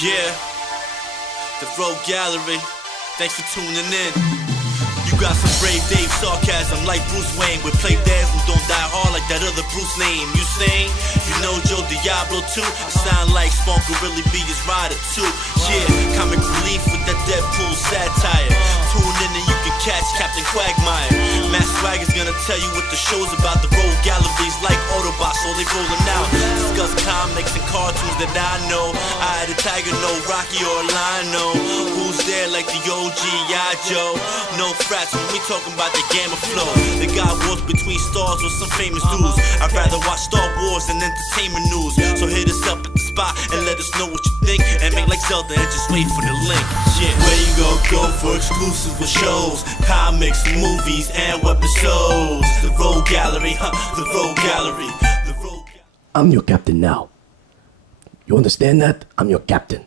Yeah, the Rogue Gallery. Thanks for tuning in. You got some brave Dave sarcasm like Bruce Wayne with play dads and don't die hard like that other Bruce name. You sing? You know Joe Diablo too? It sound like Spawn could really be his rider too. Yeah, comic relief with that Deadpool satire. Tune in and you can catch Captain Quagmire. Matt Swagger's gonna tell you what the show's about. The Rogue Gallery's like Autobots, so they rolling out. Discuss comics and cartoons that I know. I had a Tiger, no Rocky or Lino. Who's there like the OG Joe? No frats when we talking about the gamma flow. The guy wars between stars with some famous dudes. I'd rather watch Star Wars than entertainment news. So hit us up at the spot and let us know what you think. And make like Zelda and just wait for the link. Yeah. Where you gon' go for exclusive with shows, comics, movies, and webisodes? The Rogue Gallery, the Rogue Gallery, the Rogue Gallery. I'm your captain now. You understand that? I'm your captain.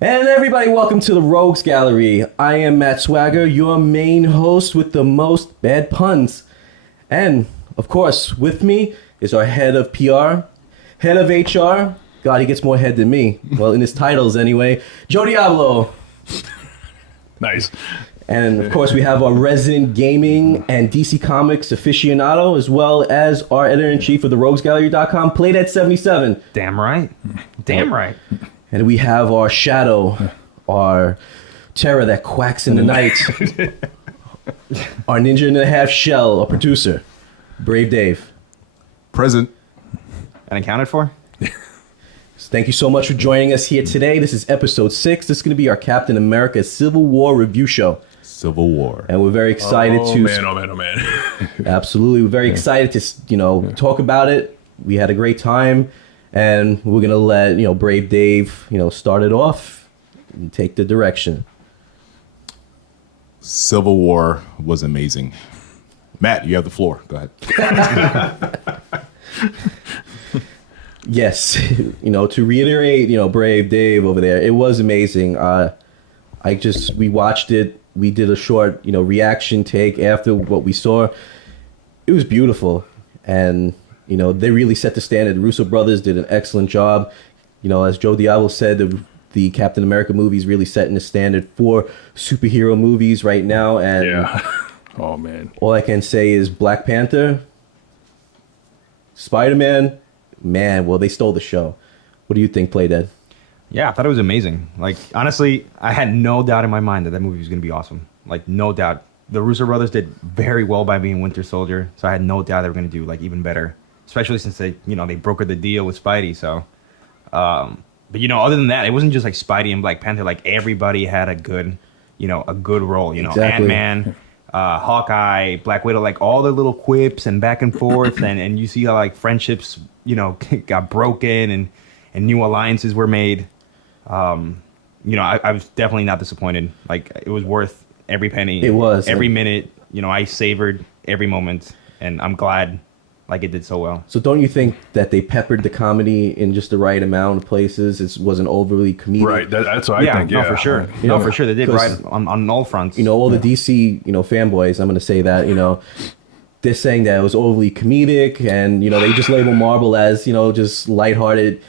And everybody, welcome to the Rogues Gallery. I am Matt Swagger, your main host with the most bad puns. And, of course, with me is our head of PR, head of HR. God, he gets more head than me. Well, in his titles anyway. Joe Diablo. Nice. And, of course, we have our resident gaming and DC Comics aficionado, as well as our editor-in-chief of the RoguesGallery.com, Playdead77. Damn right. Damn right. And we have our shadow, our terror that quacks in the night, our ninja and a half shell, our producer, Brave Dave. Present. And accounted for? So thank you so much for joining us here today. This is episode 6. This is going to be our Captain America Civil War review show. Civil War. And we're very excited Oh man. Absolutely. We're very excited to, talk about it. We had a great time. And we're going to let, Brave Dave, start it off and take the direction. Civil War was amazing. Matt, you have the floor. Go ahead. Yes. To reiterate, Brave Dave over there, it was amazing. We watched it. We did a short, reaction take after what we saw. It was beautiful. And they really set the standard. The Russo brothers did an excellent job. As Joe Diablo said, the Captain America movies really setting the standard for superhero movies right now. And Yeah. Oh, man. all I can say is Black Panther, Spider-Man, well, they stole the show. What do you think, Playdead? Yeah, I thought it was amazing. Like, honestly, I had no doubt in my mind that movie was going to be awesome. Like, no doubt. The Russo brothers did very well by being Winter Soldier, so I had no doubt they were going to do, even better. Especially since they brokered the deal with Spidey. So, but other than that, it wasn't just like Spidey and Black Panther. Like everybody had a good role. Exactly. Ant-Man, Hawkeye, Black Widow, like all the little quips and back and forth, and you see how like friendships got broken and new alliances were made. I was definitely not disappointed. Like it was worth every penny. It was every minute. I savored every moment, and I'm glad. Like it did so well. So don't you think that they peppered the comedy in just the right amount of places? It wasn't overly comedic. Right. That's what I think. Yeah, no, for sure. For sure. They did right on all fronts. All the DC, fanboys, I'm going to say that, they're saying that it was overly comedic and, they just label Marvel as, just lighthearted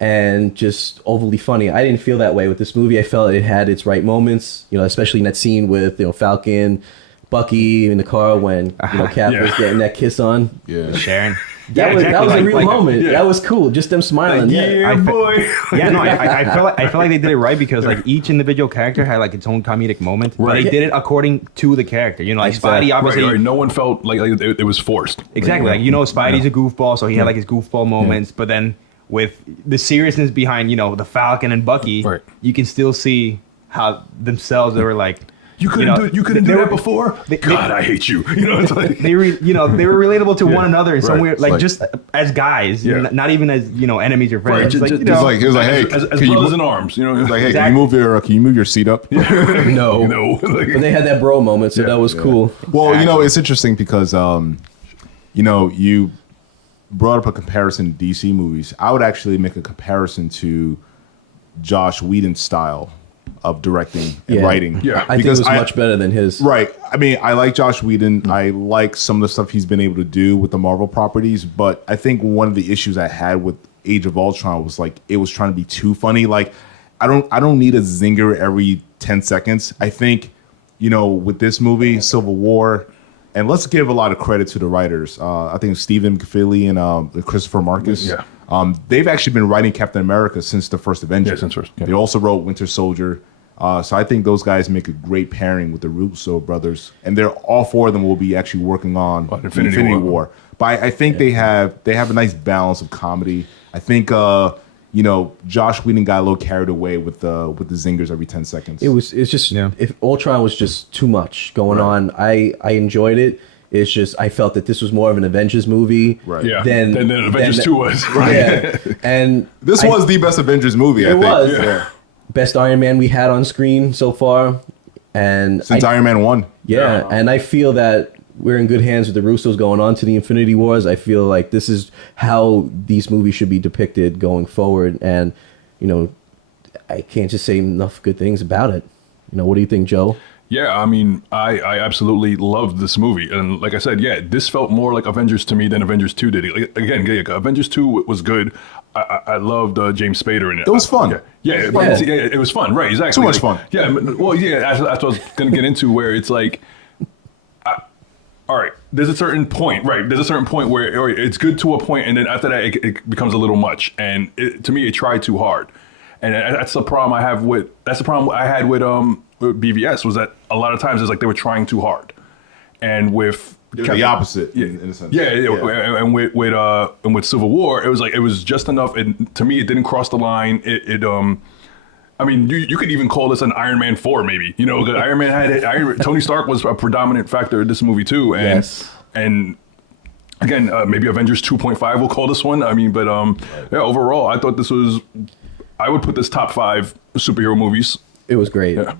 and just overly funny. I didn't feel that way with this movie. I felt it had its right moments, especially in that scene with, Falcon, Bucky in the car when Cap was getting that kiss on. Yeah. Sharon. That was a real moment. Yeah. That was cool. Just them smiling. Boy. I feel like they did it right because like each individual character had like its own comedic moment, but they did it according to the character. Like Spidey, obviously, right. No one felt like it was forced. Exactly. Like Spidey's a goofball, so he had like his goofball moments, but then with the seriousness behind the Falcon and Bucky, you can still see how themselves they were like. You couldn't do it. You couldn't do that before. God, I hate you. It's like they were relatable to one another in some weird, like just as guys, not even as enemies or friends. Right. He was like, hey, as brothers in arms. He was like, hey, can you move your seat up? No. But they had that bro moment, so that was cool. Well, it's interesting because you brought up a comparison to DC movies. I would actually make a comparison to Josh Whedon's style of directing and writing. Yeah. I think it was much better than his. Right. I mean, I like Josh Whedon. I like some of the stuff he's been able to do with the Marvel properties, but I think one of the issues I had with Age of Ultron was like it was trying to be too funny. Like I don't need a zinger every 10 seconds. I think, with this movie, Civil War, and let's give a lot of credit to the writers. I think Stephen McFeely and Christopher Marcus. Yeah. They've actually been writing Captain America since the first Avenger. Yeah, since first. Yeah. They also wrote Winter Soldier. So I think those guys make a great pairing with the Russo brothers, and all four of them will be actually working on Infinity War. But I think they have a nice balance of comedy. I think Josh Whedon got a little carried away with the zingers every 10 seconds. It's just if Ultron was just too much going on. I enjoyed it. It's just I felt that this was more of an Avengers movie, Right? Yeah. Than Avengers 2 was. Right. Yeah. And This was the best Avengers movie. I think. was. Yeah. Best Iron Man we had on screen so far, and Since Iron Man 1. Yeah, and I feel that we're in good hands with the Russos going on to the Infinity Wars. I feel like this is how these movies should be depicted going forward, and I can't just say enough good things about it. What do you think, Joe? Yeah, I mean, I absolutely loved this movie. And like I said, this felt more like Avengers to me than Avengers 2 did. Like, again, Avengers 2 was good. I loved James Spader in it. It was fun. Yeah, it was fun. Right, exactly. Too much fun. Yeah, well, that's what I was going to get into, where it's like, all right, there's a certain point, right? There's a certain point where all right, it's good to a point, and then after that, it becomes a little much. And to me, it tried too hard. And that's the problem I had with BvS, was that a lot of times it's like they were trying too hard. And with The opposite, in a sense. And with Civil War, it was just enough. And to me, it didn't cross the line. I mean, you could even call this an Iron Man 4, maybe. Iron Man Tony Stark was a predominant factor in this movie too. And Yes. and again, maybe Avengers 2.5 will call this one. I mean, but overall, I thought I would put this top 5 superhero movies. It was great. Yeah.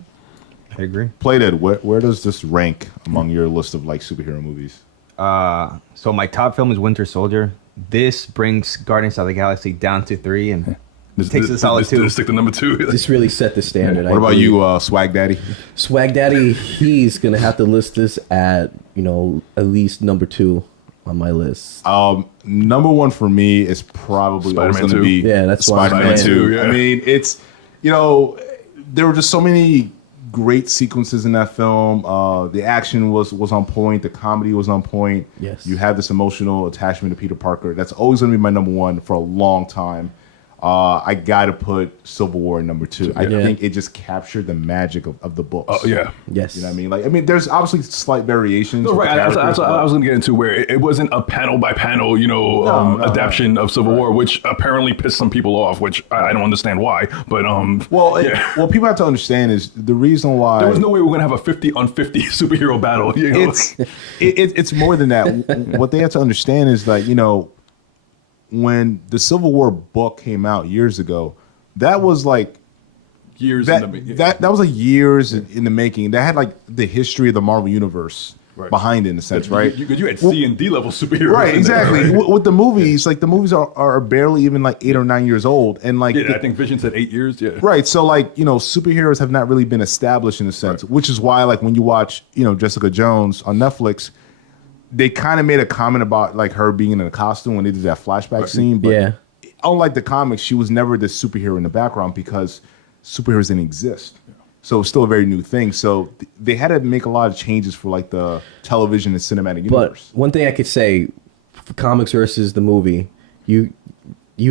I agree. Playdead, where does this rank among your list of like superhero movies? So my top film is Winter Soldier. This brings Guardians of the Galaxy down to 3 and takes a solid 2. Stick to number 2. This really set the standard. What about you, Swag Daddy? Swag Daddy? He's gonna have to list this at at least number 2 on my list. Number 1 for me is probably always Spider-Man going to 2. be Yeah, that's why Spider-Man Spider-Man 2. 2, yeah. I mean, it's there were just so many great sequences in that film. The action was on point. The comedy was on point. Yes. You have this emotional attachment to Peter Parker. That's always going to be my number 1 for a long time. I got to put Civil War in number 2. I think it just captured the magic of the books. Oh, yeah. Yes. You know what I mean? There's obviously slight variations. No, with the right, that's characters, what I but- was going to get into, where it wasn't a panel by panel, adaptation of Civil War, which apparently pissed some people off, which I don't understand why. But Well, people have to understand is the reason why there was no way we're going to have a 50-on-50 superhero battle. it's more than that. What they have to understand is that when the Civil War book came out years ago, that was like years that in the that was like years in the making. That had like the history of the Marvel universe behind it, in a sense, right? You had C and D level superheroes, Right, in there, exactly. right? With the movies, like the movies are barely even like 8 or 9 years old, and like I think Vision said 8 years. Yeah, right. So like superheroes have not really been established in a sense, which is why like when you watch Jessica Jones on Netflix, they kind of made a comment about like her being in a costume when they did that flashback scene. But unlike the comics, she was never the superhero in the background because superheroes didn't exist. So it's still a very new thing. So they had to make a lot of changes for like the television and cinematic universe. But one thing I could say, for comics versus the movie, you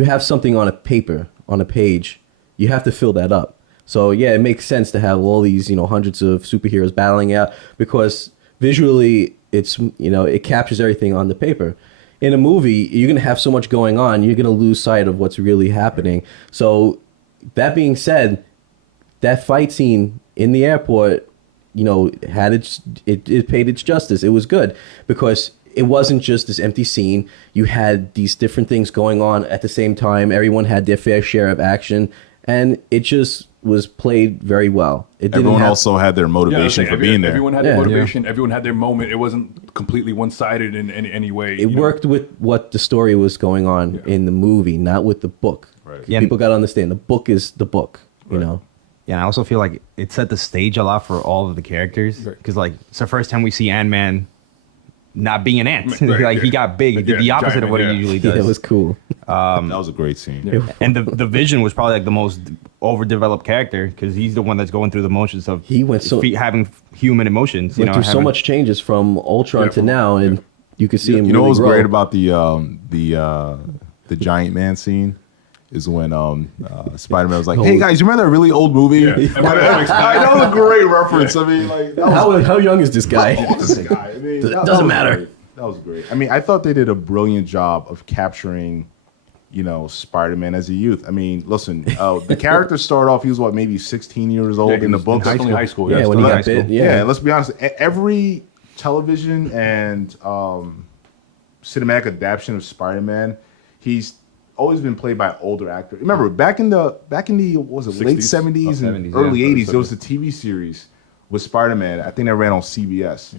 have something on a paper, on a page, you have to fill that up. So yeah, it makes sense to have all these hundreds of superheroes battling out because visually it's it captures everything on the paper. In a movie, you're gonna have so much going on, you're gonna lose sight of what's really happening. So that being said, that fight scene in the airport, had it paid its justice. It was good because it wasn't just this empty scene. You had these different things going on at the same time. Everyone had their fair share of action, and it just was played very well. Everyone also had their motivation for being there. Everyone had their motivation. Everyone had their moment. It wasn't completely one-sided in any way. It worked with what the story was going on in the movie, not with the book. Right. Yeah. People got to understand the book is the book. Yeah, I also feel like it set the stage a lot for all of the characters because like it's the first time we see Ant-Man not being an ant. Right, Like he yeah. got big. He did the Yeah, opposite giant of what man, he yeah. usually Yeah, does. it was cool. that was a great scene. And the Vision was probably like the most overdeveloped character because he's the one that's going through the motions of He went so having human emotions. went through so much changes from Ultron to now, and you could see him. You know really what's grow. great about the giant man scene is when Spider-Man was like, "Hey guys, you remember that really old movie?" Yeah. That was a great reference. I mean, like, that was How young is this guy? this guy. I mean, that Doesn't was matter. great. That was great. I mean, I thought they did a brilliant job of capturing, Spider-Man as a youth. I mean, listen, the character started off, he was maybe 16 years old in the books. Definitely high school. Yeah, when he still got high school. bit. Yeah, Yeah, and let's be honest. Every television and cinematic adaptation of Spider-Man, he's always been played by an older actor. Remember, back in the what was it, late 60s? 70s and 70s, early yeah. 80s, there was a TV series with Spider-Man. I think that ran on CBS.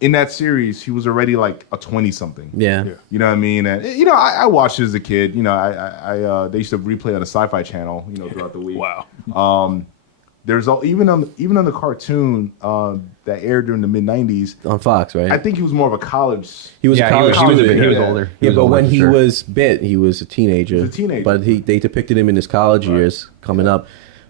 In that series, he was already like a 20-something. yeah. You know what I mean? And I watched it as a kid. They used to replay on the Sci-Fi Channel, throughout the week. Wow. There's even on the cartoon that aired during the mid '90s. On Fox, right? I think he was more of a college. he was a Yeah, college he was student. he was Yeah. older. Yeah, but older when for he sure. was bit, he was a teenager. He was a teenager. But they depicted him in his college years coming up.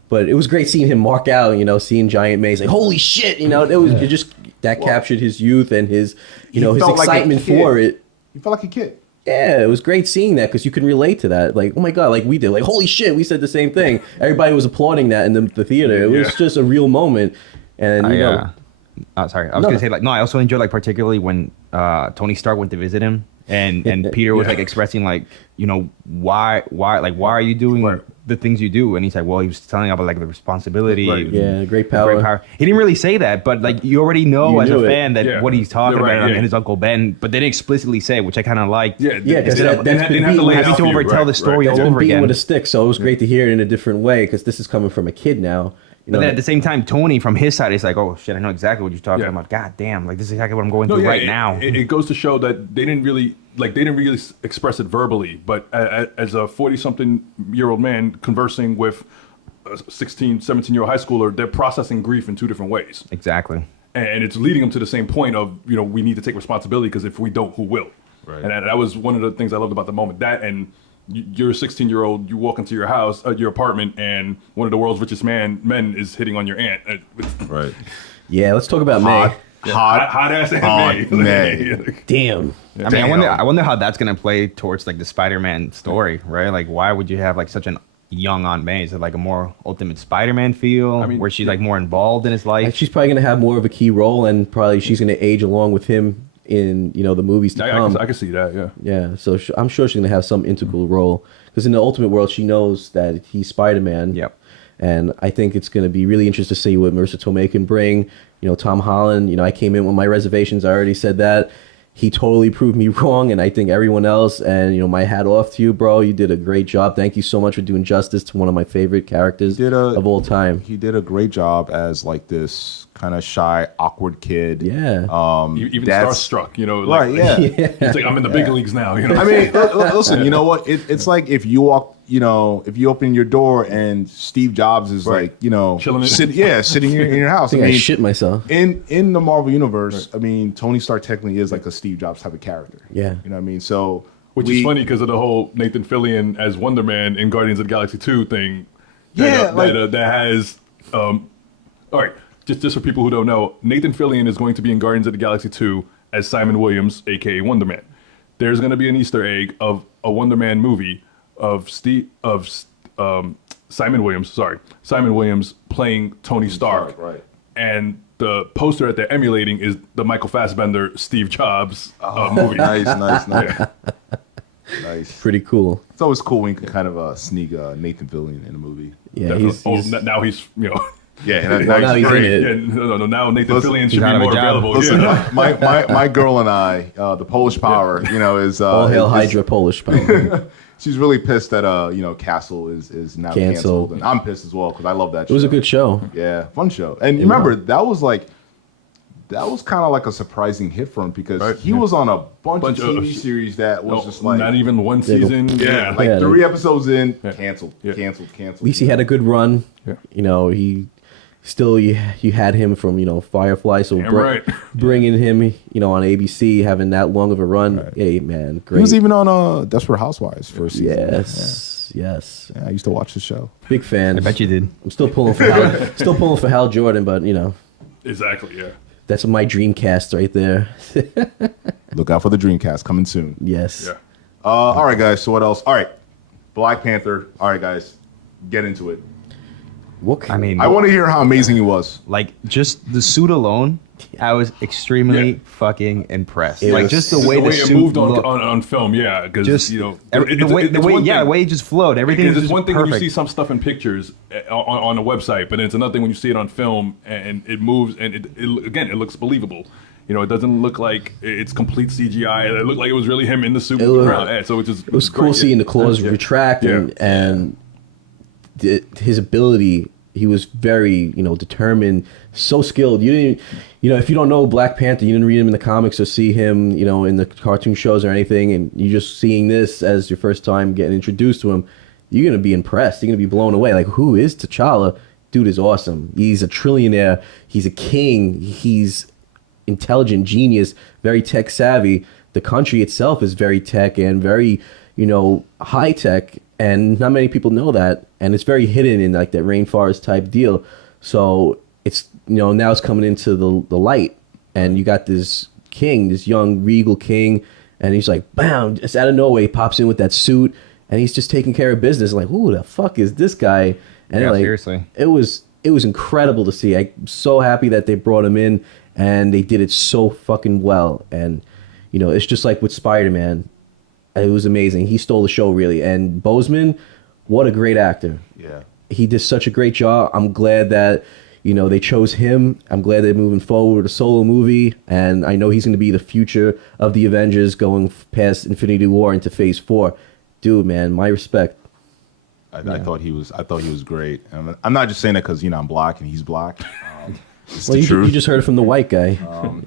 But it was great seeing him mark out, seeing Giant May. He's like, holy shit, it just that captured his youth and his, his felt like a excitement kid. for it. He felt like a kid. Yeah, it was great seeing that because you can relate to that. Like, oh my god, like we did. Like, holy shit, we said the same thing. Everybody was applauding that in the theater. It was Yeah. just a real moment. And Sorry, I was No, gonna no. say like no. I also enjoyed like particularly when Tony Stark went to visit him, and Peter was like expressing like why are you doing the things you do, and he's like, well, he was telling about like the responsibility. Right. yeah, great the power. great power. He didn't really say that, but like you already know You as a knew it. fan that Yeah. what he's talking You're right, about yeah. and his Uncle Ben, but they didn't explicitly say, it, which I kind of liked. Yeah, Yeah, 'cause they that's been didn't have to beaten. lay it Having out to for you. overtell the story all It's been over beaten again. with a stick, so it was great to hear it in a different way because this is coming from a kid now. But then at the same time, Tony from his side is like, oh shit, I know exactly what you're talking Yeah. about. God damn, like this is exactly what I'm going through right now. It goes to show that they didn't really express it verbally, but as a 40-something-year-old man conversing with a 16, 17-year-old high schooler, they're processing grief in two different ways. Exactly. And it's leading them to the same point of, we need to take responsibility because if we don't, who will? Right. And that was one of the things I loved about the moment. That and you're a 16-year-old, you walk into your house, your apartment, and one of the world's richest men is hitting on your aunt. Right. Yeah, let's talk about May. Hot ass Aunt May. Damn. I mean, I wonder how that's gonna play towards like the Spider-Man story, right? Like, why would you have like such an young Aunt May? Is it like a more ultimate Spider-Man feel, where she's like more involved in his And life? she's probably gonna have more of a key role, and probably she's gonna age along with him in the movies to come. I can see that, yeah. Yeah, so I'm sure she's gonna have some integral role because in the Ultimate world, she knows that he's Spider-Man. Yep. And I think it's gonna be really interesting to see what Marissa Tomei can bring. Tom Holland. I came in with my reservations. I already said that. He totally proved me wrong, and I think everyone else. And my hat off to you, bro. You did a great job. Thank you so much for doing justice to one of my favorite characters of all time. He did a great job as like this kind of shy, awkward kid. Yeah. Even that's- starstruck, Right, yeah. It's like I'm in the big leagues now. I mean, listen, you know what? It's like if you walk, if you open your door and Steve Jobs is like, Chilling in- sitting here in your house. I think I shit myself. In the Marvel universe, I mean, Tony Stark technically is like a Steve Jobs type of character. Yeah. You know what I mean? So, Which is funny because of the whole Nathan Fillion as Wonder Man in Guardians of the Galaxy 2 thing. That has. All right, just for people who don't know, Nathan Fillion is going to be in Guardians of the Galaxy 2 as Simon Williams, aka Wonder Man. There's going to be an Easter egg of a Wonder Man movie of Simon Williams playing Tony Stark. right. And the poster that they're emulating is the Michael Fassbender Steve Jobs movie. Nice. Yeah. Nice. Pretty cool. It's always cool when you can kind of sneak Nathan Fillion in a movie. Yeah. Definitely. Now he's Yeah, now he's in it. Yeah, no. Now Nathan Listen, Fillion he's should out be of a more job. available. Listen, Yeah. my girl and I, the Polish Power, is All hail is- Hydra Polish power. She's really pissed that Castle is now canceled, and I'm pissed as well because I love that. It was a good show. Yeah, fun show. And remember, that was kind of like a surprising hit for him because he was on a bunch of TV series that was just like not even one season. yeah, like Yeah. 3 episodes in, Yeah. canceled. At least he had a good run. Yeah. He still you had him from Firefly, so right. bringing him on ABC, having that long of a run, hey man, great. He was even on Desperate Housewives first season. Yes. Yeah, I used to watch the show. Big fan. I bet you did. I'm still pulling for Hal Jordan, but Exactly, yeah. that's my Dreamcast right there. Look out for the Dreamcast coming soon. Yes. Yeah. All right, guys. So what else? All right, Black Panther. All right, guys, get into it. What? I mean, I want to hear how amazing he was. like just the suit alone, I was extremely Yeah. fucking impressed. It like was- just the way the it suit moved looked. on film, yeah, because Just the the way it just flowed. Everything Because was it's just one thing perfect. when you see some stuff in pictures on the website, but it's another thing when you see it on film and it moves and it looks believable. It doesn't look like it's complete CGI. It looked like it was really him in the suit moving around. Yeah, so It was cool seeing the claws retract and his ability. He was very, determined, so skilled. You didn't, if you don't know Black Panther, you didn't read him in the comics or see him, in the cartoon shows or anything, and you're just seeing this as your first time getting introduced to him, you're gonna be impressed. You're gonna be blown away. Like, who is T'Challa? Dude is awesome. He's a trillionaire. He's a king. He's intelligent, genius, very tech savvy. The country itself is very tech and very, high tech, and not many people know that. And it's very hidden in like that rainforest type deal. So it's now it's coming into the light, and you got this king, this young regal king, and he's like, bam, just out of nowhere, he pops in with that suit, and he's just taking care of business. Like, who the fuck is this guy? And Yeah, like, seriously. it was incredible to see. I'm so happy that they brought him in, and they did it so fucking well. And it's just like with Spider-Man, it was amazing. He stole the show really. And Boseman, what a great actor. Yeah. He did such a great job. I'm glad that they chose him. I'm glad they're moving forward with a solo movie, and I know he's going to be the future of the Avengers going past Infinity War into Phase 4. Dude, man, my respect. I thought he was great. I'm not just saying that because I'm black and he's black. It's Well, the you truth. just heard it from the white guy.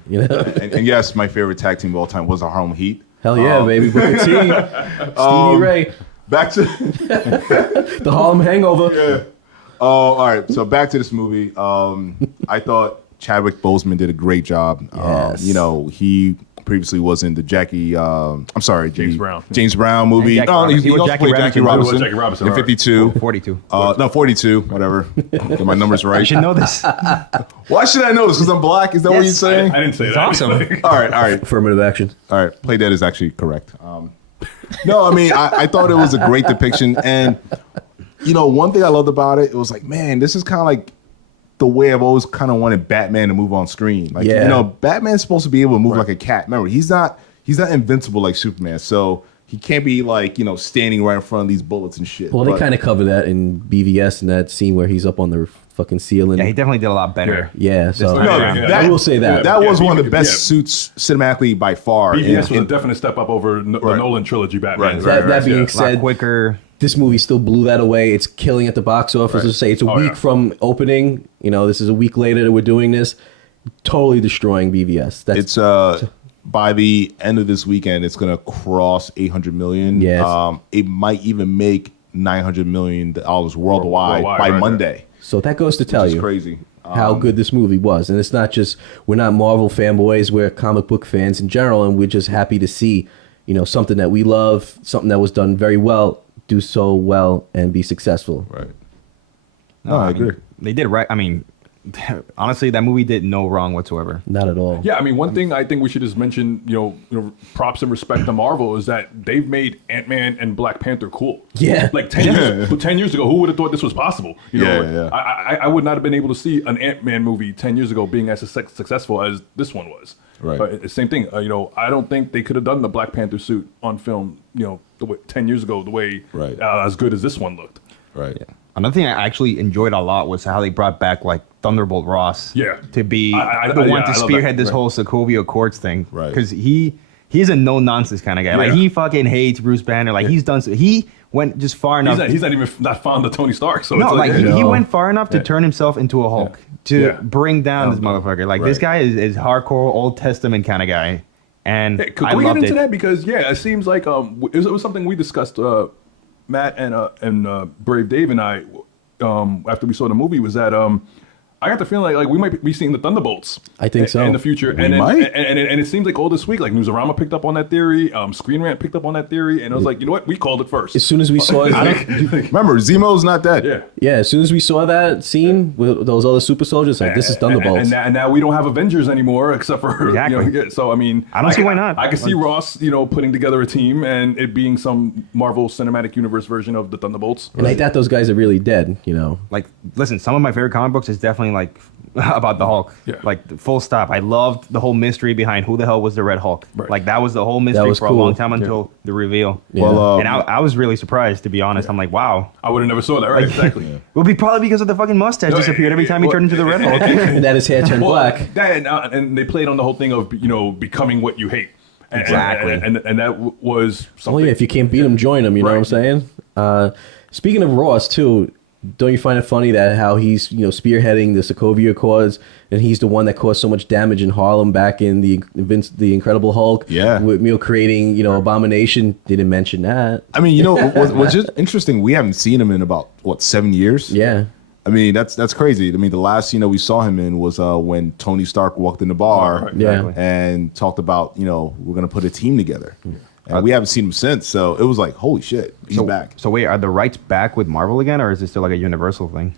And yes, my favorite tag team of all time was the Harlem Heat. Hell yeah, baby. Booker T, Stevie Ray, Back to the Harlem Hangover. all right. So back to this movie. I thought Chadwick Boseman did a great job. Yes. He previously was in the James Brown. James Brown movie. Jackie No, Robinson. he He was also Jackie played Jackie Robinson. Robinson, He was Jackie Robinson, in all right. 52. 42. No, 42. Whatever. Get my numbers right. You should know this. Why should I know this? Because I'm black? Is that what you're Yes. saying? I didn't say It's that. awesome. All right. Affirmative action. All right, play dead is actually correct. No, I mean, I thought it was a great depiction. And, one thing I loved about it, it was like, man, this is kind of like the way I've always kind of wanted Batman to move on screen. Like, Yeah. Batman's supposed to be able to move like a cat. Remember, he's not invincible like Superman. So he can't be like, standing right in front of these bullets and shit. Well, they But- kind of cover that in BvS in that scene where he's up on the fucking ceiling. Yeah, he definitely did a lot better. Yeah, so time No, around. Yeah. that, I will say that. That was Yeah, one of the best yeah. suits cinematically by far. BvS And- was a definite step up over the Right. Nolan trilogy Batman. Right. that being A lot said, quicker. this movie still blew that away. It's killing at the box office. Right. Let's say it's a Oh, week yeah. from opening. This is a week later that we're doing this. Totally destroying BvS. That's It's by the end of this weekend, it's gonna cross 800 million. Yes. It might even make 900 million dollars worldwide Worldwide, by right, Monday. so that goes to tell Which is you crazy. how good this movie was. And it's not just we're not Marvel fanboys. We're comic book fans in general, and we're just happy to see something that we love, something that was done very well, do so well and be successful. Right. No, I I mean, agree. They did right. I mean, honestly, that movie did no wrong whatsoever. Not at all. Yeah, I mean, one thing I think we should just mention, props and respect to Marvel is that they've made Ant-Man and Black Panther cool. Yeah. Like 10 years ago, who would have thought this was possible? Yeah. I would not have been able to see an Ant-Man movie 10 years ago being as successful as this one was. Right. But same thing. I don't think they could have done the Black Panther suit on film, the way 10 years ago, the way Right. as good as this one looked. Right. Another thing I actually enjoyed a lot was how they brought back like Thunderbolt Ross. Yeah. To be I- the one yeah, to I love spearhead that. this Right. whole Sokovia Accords thing. Right. Because he's a no nonsense kind of guy. Like Yeah. he fucking hates Bruce Banner. Like he's done. He went just far enough. He's not even not fond of Tony Stark. So no, it's like he No. went far enough to turn himself into a Hulk to Yeah. bring down this motherfucker. Like this guy is hardcore Old Testament kind of guy, and Hey, could I we get loved into it. that? Because it seems like it was something we discussed, Matt and Brave Dave and I, after we saw the movie, was that I got the feeling like we might be seeing the Thunderbolts. I think so. In the future. We And might. And it seems like all this week, like Newsarama picked up on that theory, Screen Rant picked up on that theory, and I was like, you know what? We called it first. As soon as we saw it, Remember, Zemo's not dead. Yeah. yeah, as soon as we saw that scene with those other super soldiers, like this is Thunderbolts. And now we don't have Avengers anymore, except for Exactly. yeah, so I mean, I don't see why not. I could see Ross, putting together a team and it being some Marvel Cinematic Universe version of the Thunderbolts. And I thought those guys are really dead, Like, listen, some of my favorite comic books is definitely like about the Hulk. Yeah. Like, full stop. I loved the whole mystery behind who the hell was the Red Hulk. Right. Like, that was the whole mystery was for a cool. long time until the reveal. Yeah. Well, And I was really surprised, to be honest. I'm like, wow. I would have never saw that. Right? Exactly. It would be probably because of the fucking mustache No, disappeared every time he well, turned into the Red Hulk. and that his hair turned black. That, and they played on the whole thing of becoming what you hate. Exactly. And that was something. Oh yeah, if you can't beat him, join him. You know what I'm saying? Speaking of Ross too, don't you find it funny that how he's spearheading the Sokovia Accords, and he's the one that caused so much damage in Harlem back in the Incredible Hulk? Yeah. with creating Abomination. Didn't mention that. I mean, what's just interesting, we haven't seen him in about, 7 years? Yeah. I mean, that's crazy. I mean, the last scene that we saw him in was when Tony Stark walked in the bar Right. Yeah. and talked about, we're going to put a team together. And we haven't seen him since. So it was like, holy shit, he's back. So wait, are the rights back with Marvel again, or is it still like a Universal thing?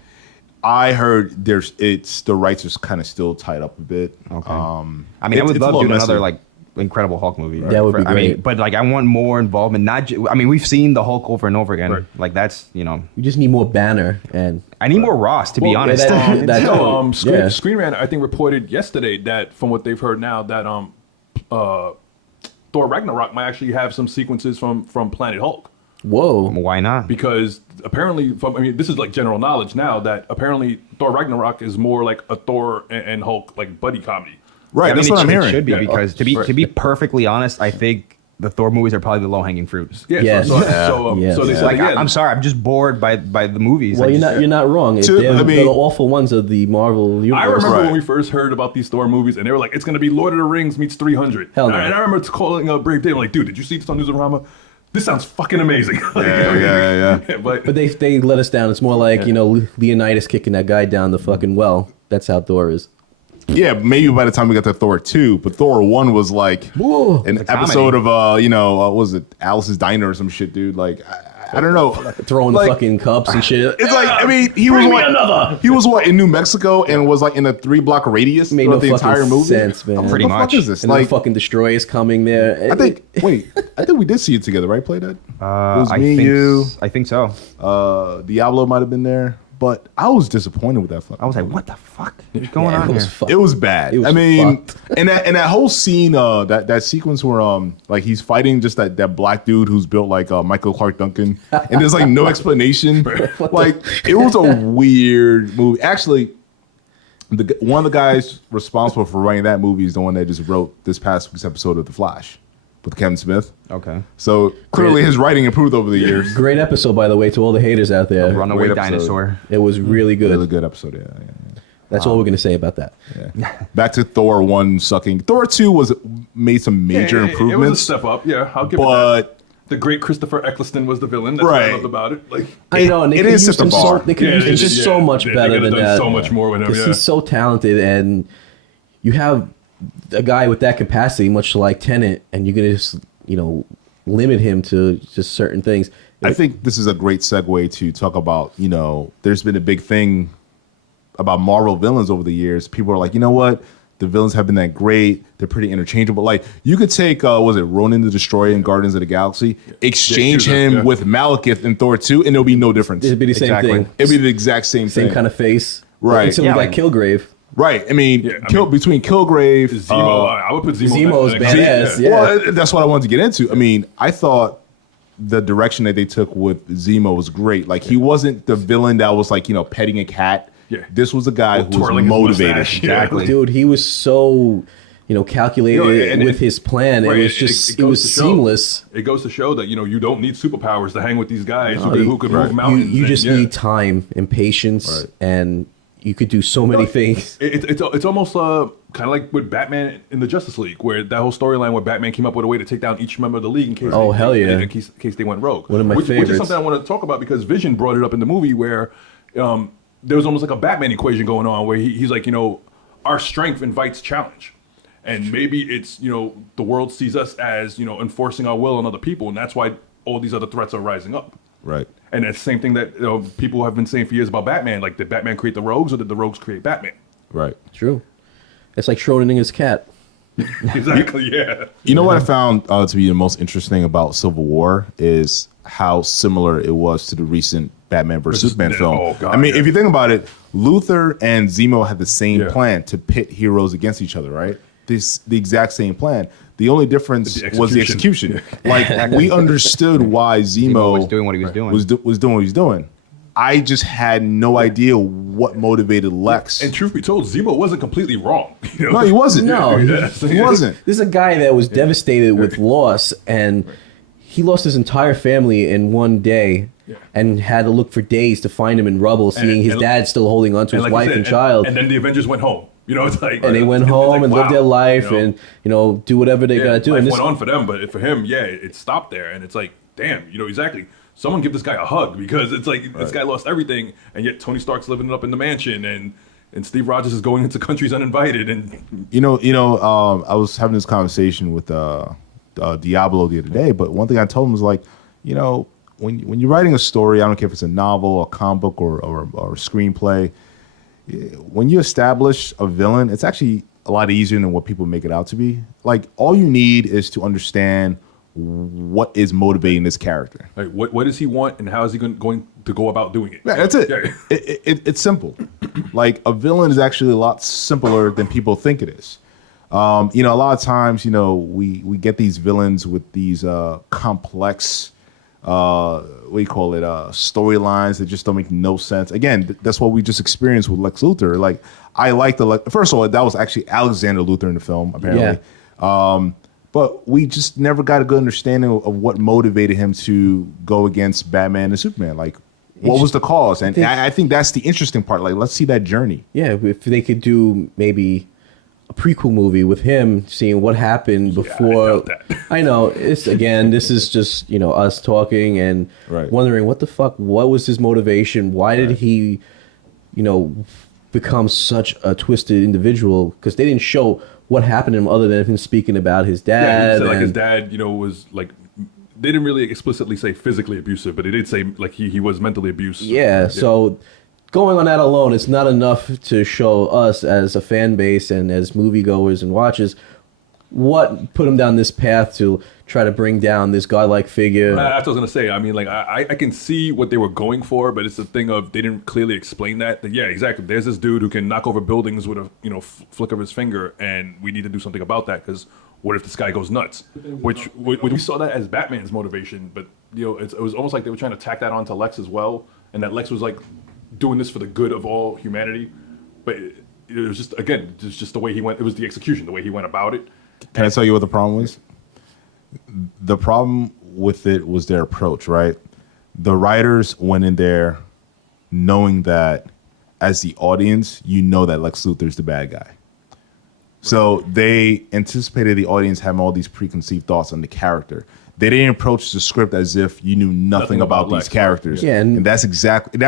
I heard the rights are kind of still tied up a bit. Okay. I I mean, I would love to doing another like Incredible Hulk movie. That would be I mean, great. but like I want more involvement. I mean, we've seen the Hulk over and over again. Right. Like that's You just need more Banner and I need more Ross, to be Well, honest. that- Screen Rant, I think, reported yesterday that from what they've heard now that Thor Ragnarok might actually have some sequences from Planet Hulk. whoa. Why not? Because apparently, this is like general knowledge now that apparently Thor Ragnarok is more like a Thor and Hulk like buddy comedy. Right, I that's mean, what I'm it hearing. should be Yeah. because to be perfectly honest, I think the Thor movies are probably the low hanging fruits. Yeah. Yes. So, Yeah. so they Yeah. said Like again. I'm sorry, I'm just bored by the movies. Well, I you're just- not wrong. To- They're, I mean- they're the awful ones of the Marvel universe. I remember Right. when we first heard about these Thor movies, and they were like, "It's going to be Lord of the Rings meets 300." Hell no. And I remember calling up Brave Dave, I'm like, "Dude, did you see this on Newsarama? This sounds fucking amazing." Yeah. But But they let us down. It's more like Leonidas kicking that guy down the fucking well. That's how Thor is. Yeah, maybe by the time we got to Thor 2, but Thor 1 was like Whoa. an a comedy. episode of what was it, Alice's Diner or some shit, dude. Like I don't know. Throwing Like, the fucking cups and shit. It's like, I mean, he was what, he was what, in New Mexico and was like in a 3-block radius Made throughout no the entire fucking movie. sense, man. What Pretty the fuck much. is this? And then Like, the fucking destroyers coming there. I think we did see it together, right? Play that. It was I me, think you, I think so. Diablo might have been there, but I was disappointed with that fucking. I was like, what the fuck is going Yeah, on it was here? fucked. It was bad. It was I mean, fucked. and that whole scene, that sequence where like he's fighting just that black dude who's built like Michael Clark Duncan, and there's like no explanation. Like it was a weird movie. Actually, one of the guys responsible for writing that movie is the one that just wrote this past week's episode of The Flash with Kevin Smith. Okay. So clearly his writing improved over the years. Great episode, by the way, to all the haters out there. Runaway Great episode. dinosaur. It was really good. Really good episode. Yeah. That's all we're gonna say about that. Back to Thor 1 sucking. Thor 2 made some major It was a improvements. step up. Yeah, I'll give it that. But The great Christopher Eccleston was the villain. That's what I Right. loved about it. Like, I know, and they it could is use set the him bar. so they could Yeah, use they him did, just yeah. so much They better could've than done that. so much more with him, Because yeah. he's so talented, and you have a guy with that capacity, much like Tennant, and you're gonna just limit him to just certain things. I think this is a great segue to talk about, there's been a big thing about Marvel villains over the years. People are like, you know what? The villains have been that great. They're pretty interchangeable. Like, you could take, was it Ronan the Destroyer in Guardians of the Galaxy, exchange Yeah, him yeah. with Malekith in Thor 2, and there'll be no difference. It'd be the same Exactly. thing. It'd be the exact same Same thing. kind of face. Right. Until Yeah, we like- got Kilgrave. Right. I mean, Yeah, I mean, between Kilgrave, Zemo, I would put Zemo. Zemo's next. badass, yeah. Well, that's what I wanted to get into. I mean, I thought the direction that they took with Zemo was great. Like, he wasn't the villain that was like, petting a cat. Yeah. This was a guy who was twirling his motivated. mustache. Yeah. Exactly. Dude, he was so calculated and with his plan. Right, It was just it, goes was to show- seamless. It goes to show that you don't need superpowers to hang with these guys No, who could right. move mountains. You and, just yeah. need time and patience, Right. and you could do so many things. It's almost kind of like with Batman in the Justice League, where that whole storyline where Batman came up with a way to take down each member of the league in case Oh, hell yeah. in case they went rogue. One of my which is favorites. something I want to talk about because Vision brought it up in the movie where there was almost like a Batman equation going on where he's like, our strength invites challenge. And maybe it's, the world sees us as, enforcing our will on other people. And that's why all these other threats are rising up. Right. And that's the same thing that people have been saying for years about Batman. Like, did Batman create the rogues or did the rogues create Batman? Right. True. It's like Schrodinger's cat. Exactly, yeah. You know what I found to be the most interesting about Civil War is how similar it was to the recent Batman vs. Superman film. Oh, God, I mean, yeah. if you think about it, Luthor and Zemo had the same Yeah. plan to pit heroes against each other, right? The exact same plan. The only difference was the execution. Like, we understood why Zemo was doing what he was doing. was doing what he was doing. I just had no idea what motivated Lex. And truth be told, Zemo wasn't completely wrong. No, he wasn't. No, he wasn't. This is a guy that was devastated with loss, and he lost his entire family in one day, and had to look for days to find him in rubble, seeing his dad still holding on to his like wife you said, and child. And then the Avengers went home. It's like, And they went it's home like, and lived their life, and do whatever they gotta do. Life And went on for them, but for him, it stopped there. And it's like, damn, exactly. Someone give this guy a hug, because it's like this guy lost everything, and yet Tony Stark's living it up in the mansion, and Steve Rogers is going into countries uninvited. And I was having this conversation with Diablo the other day, but one thing I told him was like, when you're writing a story, I don't care if it's a novel, a comic book, or a screenplay, when you establish a villain, it's actually a lot easier than what people make it out to be. Like, all you need is to understand what is motivating this character. like, what does he want, and how is he going to go about doing it? Yeah, that's it. Yeah. It's simple. Like, a villain is actually a lot simpler than people think it is. A lot of times, we get these villains with these complex, storylines that just don't make no sense. Again, that's what we just experienced with Lex Luthor. Like, I like first of all, that was actually Alexander Luthor in the film, apparently. Yeah. But we just never got a good understanding of what motivated him to go against Batman and Superman. Like, what was the cause? And I think that's the interesting part. Like, let's see that journey. Yeah, if they could do maybe a prequel movie with him, seeing what happened before. I doubt that. I know, this is just us talking and wondering what was his motivation? Why did he, become such a twisted individual? Because they didn't show what happened to him other than him speaking about his dad. Yeah, his dad, was like, they didn't really explicitly say physically abusive, but they did say like he was mentally abused. Yeah, so going on that alone, it's not enough to show us as a fan base and as moviegoers and watchers what put him down this path to try to bring down this godlike figure. That's what I was gonna say. I mean, like, I can see what they were going for, but it's the thing of they didn't clearly explain that. Yeah, exactly. There's this dude who can knock over buildings with a flick of his finger, and we need to do something about that, because what if this guy goes nuts? Which we saw that as Batman's motivation, but it was almost like they were trying to tack that onto Lex as well, and that Lex was like doing this for the good of all humanity. But it was just, again, just the way he went. It was the execution, the way he went about it. Can I tell you what the problem was? The problem with it was their approach, right? The writers went in there knowing that as the audience, that Lex Luthor's the bad guy. So they anticipated the audience having all these preconceived thoughts on the character. They didn't approach the script as if you knew nothing about these characters. Yeah, and that's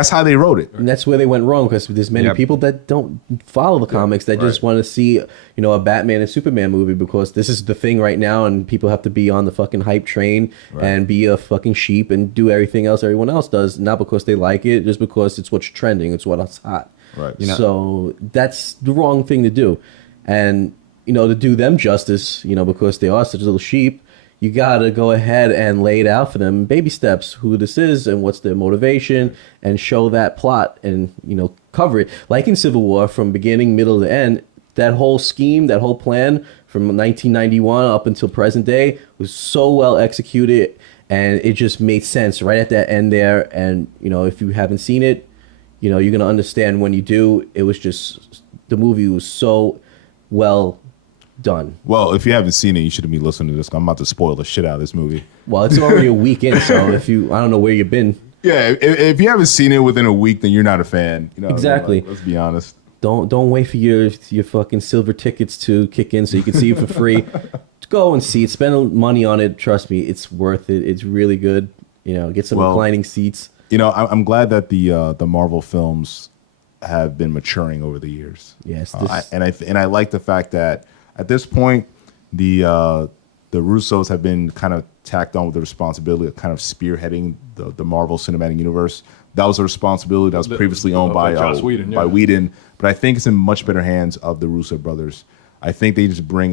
how they wrote it. And that's where they went wrong, because there's many people that don't follow the comics that just want to see, a Batman and Superman movie because this is the thing right now, and people have to be on the fucking hype train and be a fucking sheep and do everything else everyone else does, not because they like it, just because it's what's trending, it's what's hot. Right. So that's the wrong thing to do. And, to do them justice, because they are such little sheep, you got to go ahead and lay it out for them in baby steps, who this is and what's their motivation, and show that plot and, cover it. Like in Civil War, from beginning, middle to end, that whole scheme, that whole plan from 1991 up until present day was so well executed, and it just made sense right at that end there. And, if you haven't seen it, you're going to understand when you do. It was just, the movie was so well done. Well, if you haven't seen it, you shouldn't be listening to this. I'm about to spoil the shit out of this movie. Well, it's already a week in, so I don't know where you've been. Yeah, if you haven't seen it within a week, then you're not a fan. Exactly. Let's be honest. Don't wait for your fucking silver tickets to kick in so you can see it for free. Go and see it. Spend money on it. Trust me, it's worth it. It's really good. Get some reclining seats. I'm glad that the Marvel films have been maturing over the years. Yes, and I like the fact that at this point, the Russos have been kind of tacked on with the responsibility of kind of spearheading the Marvel Cinematic Universe. That was a responsibility that was previously owned by Joss Whedon, by Whedon, but I think it's in much better hands of the Russo brothers. I think they just bring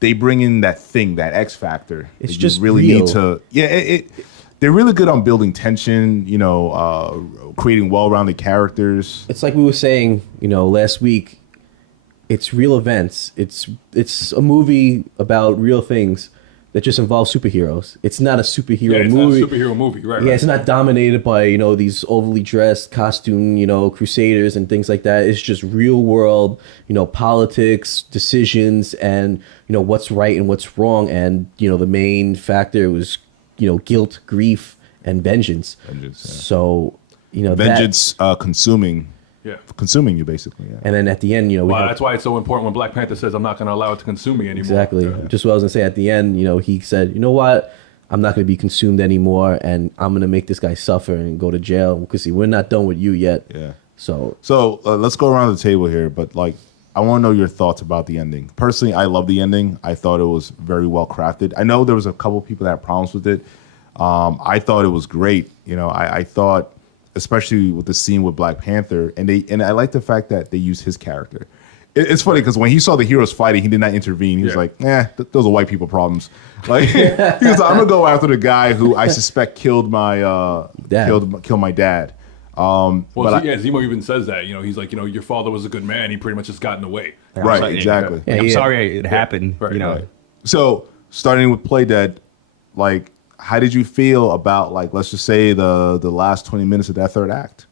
they bring in that thing, that X factor. It's that just you really real. need to. They're really good on building tension. Creating well-rounded characters. It's like we were saying, last week. It's real events. It's a movie about real things that just involve superheroes. It's not a superhero movie. Not a superhero movie, right? Yeah, it's not dominated by these overly dressed costume crusaders and things like that. It's just real world politics, decisions, and what's right and what's wrong. And the main factor was guilt, grief, and vengeance. So vengeance consuming. Yeah. Consuming you, basically. Yeah. And then at the end, that's why it's so important when Black Panther says, I'm not going to allow it to consume me anymore. Exactly. Yeah. Just what I was going to say at the end, he said, you know what? I'm not going to be consumed anymore, and I'm going to make this guy suffer and go to jail because we're not done with you yet. Yeah. So let's go around the table here, but I want to know your thoughts about the ending. Personally, I love the ending. I thought it was very well crafted. I know there was a couple people that had problems with it. I thought it was great. I thought, especially with the scene with Black Panther, and I like the fact that they use his character. It's funny because when he saw the heroes fighting, he did not intervene. He was like, those are white people problems. Like he was like, I'm gonna go after the guy who I suspect killed my killed my dad. Zemo even says that. He's like, your father was a good man. He pretty much just got in the way. Right, exactly. Yeah, I'm sorry it happened. Right, Right. So starting with Play Dead, how did you feel about let's just say the last 20 minutes of that third act?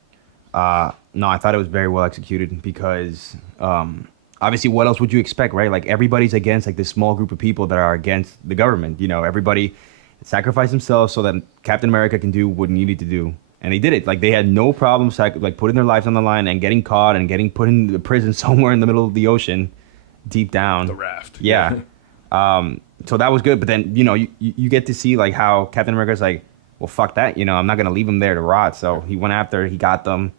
No, I thought it was very well executed because obviously what else would you expect, right? Everybody's against this small group of people that are against the government. Everybody sacrificed themselves so that Captain America can do what he needed to do. And they did it. They had no problem putting their lives on the line and getting caught and getting put in the prison somewhere in the middle of the ocean, deep down. The raft. Yeah. So that was good. But then, you get to see how Captain America's well, fuck that. I'm not going to leave him there to rot. So he went after, he got them.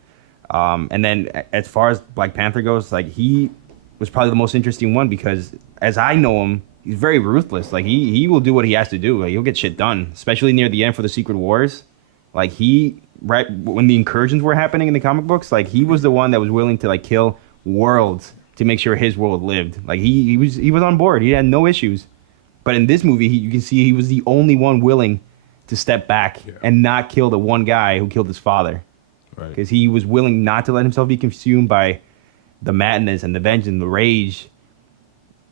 And then as far as Black Panther goes, he was probably the most interesting one because as I know him, he's very ruthless. He will do what he has to do. He'll get shit done, especially near the end for the Secret Wars. Right when the incursions were happening in the comic books, he was the one that was willing to kill worlds to make sure his world lived. He was on board. He had no issues. But in this movie, you can see he was the only one willing to step back and not kill the one guy who killed his father. Right. Because he was willing not to let himself be consumed by the madness and the vengeance and the rage.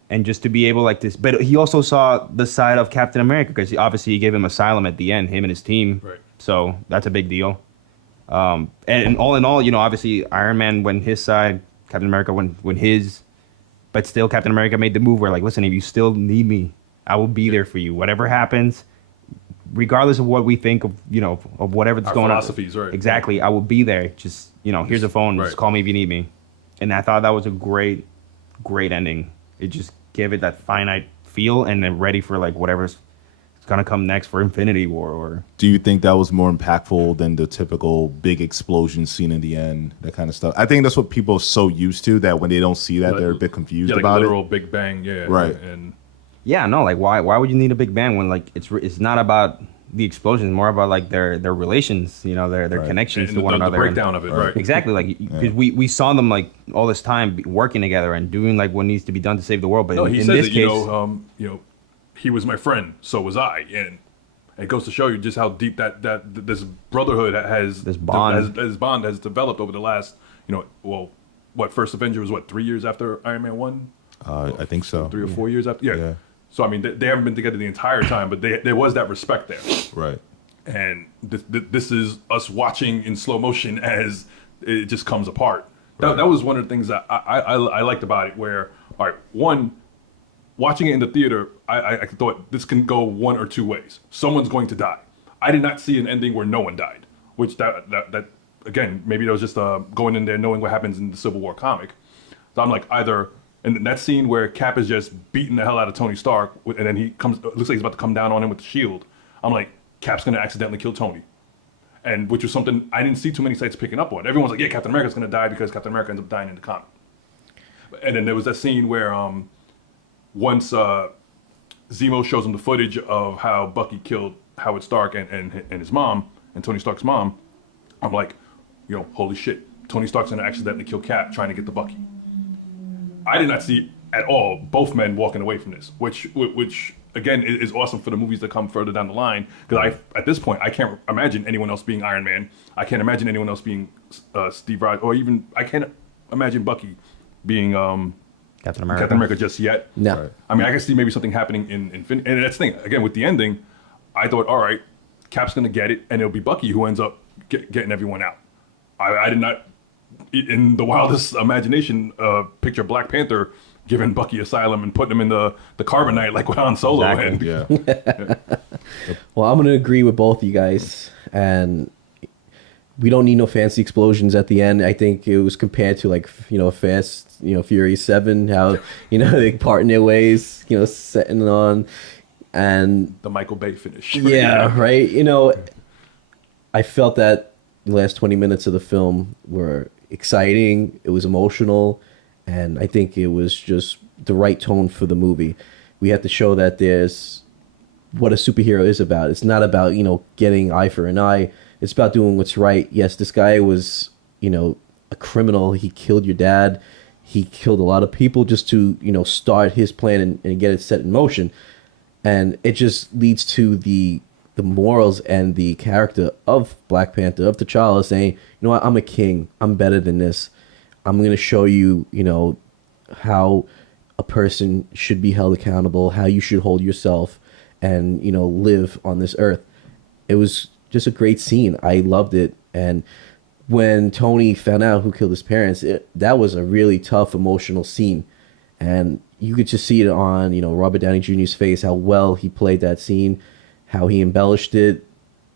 And just to be able this. But he also saw the side of Captain America because obviously he gave him asylum at the end, him and his team. Right. So that's a big deal. And all in all, obviously Iron Man went his side, Captain America went his. But still, Captain America made the move where listen, if you still need me, I will be there for you. Whatever happens, regardless of what we think of, of whatever's Our going philosophies, on. right. Exactly. I will be there. Just, here's a phone. Right. Just call me if you need me. And I thought that was a great, great ending. It just gave it that finite feel and then ready for whatever's going to come next for Infinity War. Or Do you think that was more impactful than the typical big explosion scene in the end, that kind of stuff? I think that's what people are so used to that when they don't see that, they're a bit confused about a literal Big Bang, Right. And yeah, no, why would you need a big bang when it's not about the explosion, it's more about their relations, their connections and to one another. The breakdown of it, right? Exactly, because we saw them all this time working together and doing what needs to be done to save the world. But He in says this that, case, he was my friend, so was I, and it goes to show you just how deep that this brotherhood has, this bond, this bond has developed over the last, first Avenger was 3 years after Iron Man 1? I think so. 3 or 4 years after, Yeah. So I mean, they haven't been together the entire time, but there was that respect there. Right. And this is us watching in slow motion as it just comes apart. Right. That was one of the things that I liked about it. Where, all right, one, watching it in the theater, I thought this can go one or two ways. Someone's going to die. I did not see an ending where no one died. Which that again, maybe that was just going in there knowing what happens in the Civil War comic. So I'm either. And that scene where Cap is just beating the hell out of Tony Stark, and then he looks like he's about to come down on him with the shield. I'm Cap's gonna accidentally kill Tony. and which was something I didn't see too many sites picking up on. Everyone's like, yeah, Captain America's going to die because Captain America ends up dying in the comic. And then there was that scene where once Zemo shows him the footage of how Bucky killed Howard Stark and his mom, and Tony Stark's mom, I'm like, holy shit, Tony Stark's going to accidentally kill Cap trying to get the Bucky. I did not see at all both men walking away from this, which again is awesome for the movies that come further down the line. Because at this point, I can't imagine anyone else being Iron Man. I can't imagine anyone else being Steve Rogers, or even I can't imagine Bucky being Captain America. Captain America just yet. No. Right. I mean, I can see maybe something happening in Infinity. And that's the thing. Again, with the ending, I thought, all right, Cap's going to get it, and it'll be Bucky who ends up getting everyone out. I did not, in the wildest imagination, picture Black Panther giving Bucky asylum and putting him in the carbonite like Han Solo. Exactly. And, Well, I'm going to agree with both of you guys. And we don't need no fancy explosions at the end. I think it was compared to Fast, Furious 7, how, they part in their ways, setting on. And the Michael Bay finish. yeah, right. I felt that the last 20 minutes of the film were exciting. It was emotional. And I think it was just the right tone for the movie. We have to show that there's what a superhero is about. It's not about, getting eye for an eye. It's about doing what's right. Yes, this guy was, a criminal. He killed your dad. He killed a lot of people just to, start his plan and get it set in motion. And it just leads to the morals and the character of Black Panther, of T'Challa, saying, what, I'm a king. I'm better than this. I'm going to show you, how a person should be held accountable, how you should hold yourself and, live on this earth. It was just a great scene. I loved it. And when Tony found out who killed his parents, that was a really tough, emotional scene. And you could just see it on, Robert Downey Jr.'s face, how well he played that scene, how he embellished it.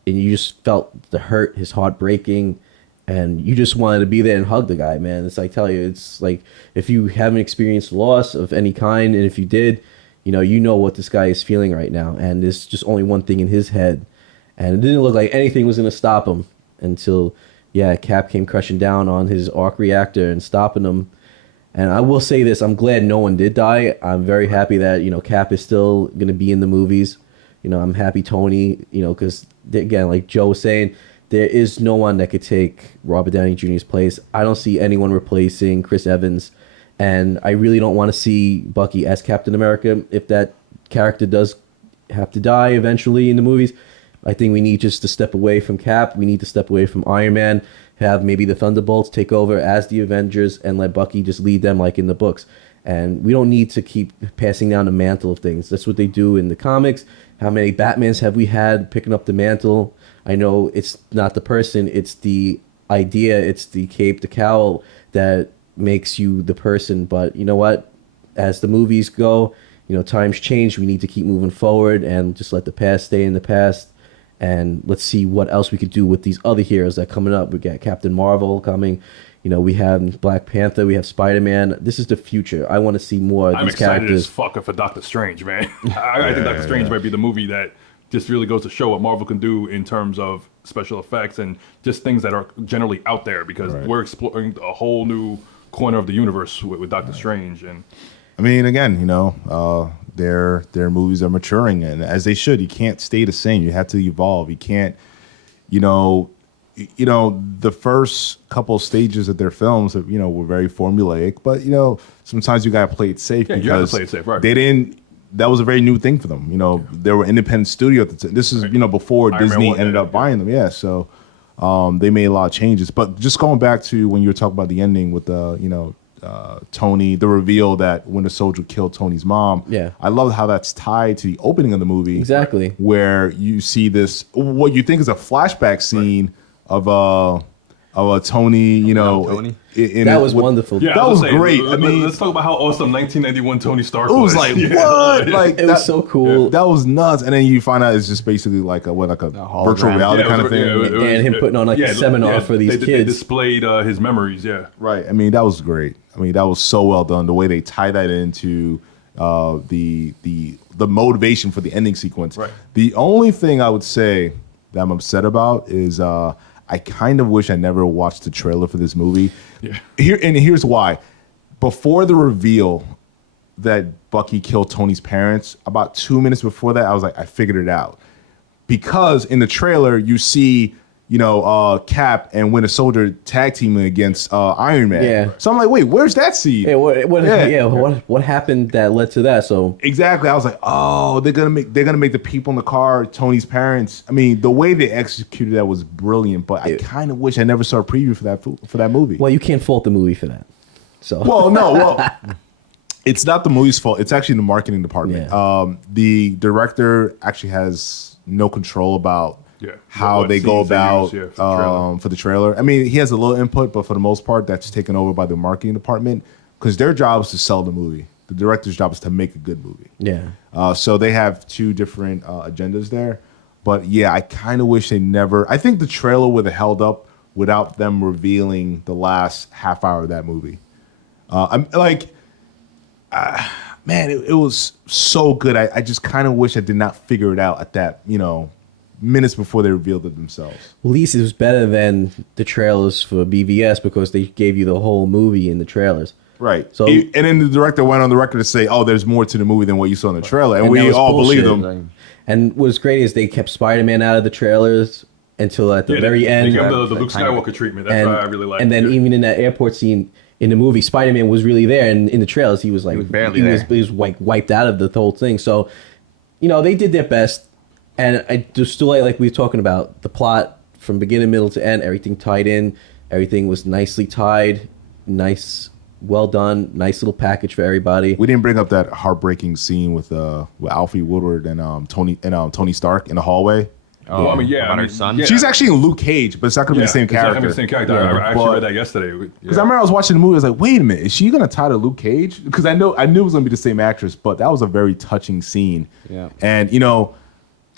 And you just felt the hurt, his heart breaking. And you just wanted to be there and hug the guy, man. It's like, tell you, it's like, if you haven't experienced loss of any kind, and if you did, you know what this guy is feeling right now. And there's just only one thing in his head. And it didn't look like anything was going to stop him until, Cap came crushing down on his arc reactor and stopping him. And I will say this, I'm glad no one did die. I'm very happy that, Cap is still going to be in the movies. I'm happy Tony, because, again, like Joe was saying, there is no one that could take Robert Downey Jr.'s place. I don't see anyone replacing Chris Evans. And I really don't want to see Bucky as Captain America. If that character does have to die eventually in the movies, I think we need just to step away from Cap. We need to step away from Iron Man, have maybe the Thunderbolts take over as the Avengers, and let Bucky just lead them like in the books. And we don't need to keep passing down the mantle of things. That's what they do in the comics. How many Batmans have we had picking up the mantle? I know it's not the person, it's the idea, it's the cape, the cowl that makes you the person. But you know what? As the movies go, times change. We need to keep moving forward and just let the past stay in the past. And let's see what else we could do with these other heroes that are coming up. We got Captain Marvel coming. We have Black Panther. We have Spider-Man. This is the future. I want to see more of I'm these excited characters. as fuck for Doctor Strange, man. I think Doctor Strange might be the movie that just really goes to show what Marvel can do in terms of special effects and just things that are generally out there, because we're exploring a whole new corner of the universe with Doctor Strange. And I mean, again, their movies are maturing, and as they should. You can't stay the same. You have to evolve. You can't, the first couple stages of their films, were very formulaic. But sometimes you gotta play it safe, you have to because play it safe, right. they didn't. That was a very new thing for them. They were independent studio at the time. This is before Iron Man Disney 1, ended up buying them. Yeah, so they made a lot of changes. But just going back to when you were talking about the ending with Tony, the reveal that Winter Soldier killed Tony's mom. Yeah. I love how that's tied to the opening of the movie. Exactly. Where you see this, what you think is a flashback scene of a Tony, Tony? That was wonderful. yeah, That was saying, great. I mean, let's talk about how awesome 1991 Tony Stark it was. was like, Yeah. what? Like, It was so cool. That was nuts. And then you find out it's just basically like a hologram. virtual reality Yeah, kind of it thing. was- And him putting on, like, a seminar for these They kids. displayed his memories, yeah. Right. I mean, that was great. I mean, that was so well done. The way they tie that into the motivation for the ending sequence. Right. The only thing I would say that I'm upset about is I kind of wish I never watched the trailer for this movie. Yeah. Here's why. Before the reveal that Bucky killed Tony's parents, about 2 minutes before that, I was like, I figured it out. Because in the trailer, you see, Cap and Winter Soldier tag teaming against Iron Man. Yeah. So I'm like, wait, where's that scene? Yeah, what happened that led to that? So Exactly. I was like, oh, they're gonna make the people in the car Tony's parents. I mean, the way they executed that was brilliant. But I kind of wish I never saw a preview for that movie. well, you can't fault the movie for that. So it's not the movie's fault. It's actually the marketing department. Yeah. The director actually has no control about how what they go scenes they about use, for the trailer. I mean, he has a little input, but for the most part, that's taken over by the marketing department because their job is to sell the movie. The director's job is to make a good movie. yeah. So they have two different agendas there. But yeah, I kind of wish they never. I think the trailer would have held up without them revealing the last half hour of that movie. I'm like, man, it was so good. I just kind of wish I did not figure it out at that, minutes before they revealed it themselves. At least it was better than the trailers for BvS because they gave you the whole movie in the trailers. Right. So And then the director went on the record to say, oh, there's more to the movie than what you saw in the trailer. And that we was all bullshit. believed him. And what's great is they kept Spider-Man out of the trailers until at the very end. They gave him the Luke Skywalker treatment. That's why I really liked it. And then even in that airport scene in the movie, Spider-Man was really there. And in the trailers, he was like, he was like wiped out of the whole thing. So, they did their best. And I just still like we were talking about the plot from beginning, middle to end, everything tied in. Everything was nicely tied, nice, well done, nice little package for everybody. We didn't bring up that heartbreaking scene with Alfre Woodward and Tony Stark in the hallway. Oh, I mean, her son. Yeah. She's actually in Luke Cage, but it's not going to be the same It's not gonna character. be the same character. Yeah. I actually read that yesterday. Because I remember I was watching the movie, I was like, wait a minute, is she going to tie to Luke Cage? Because I knew it was going to be the same actress, but that was a very touching scene. Yeah. And,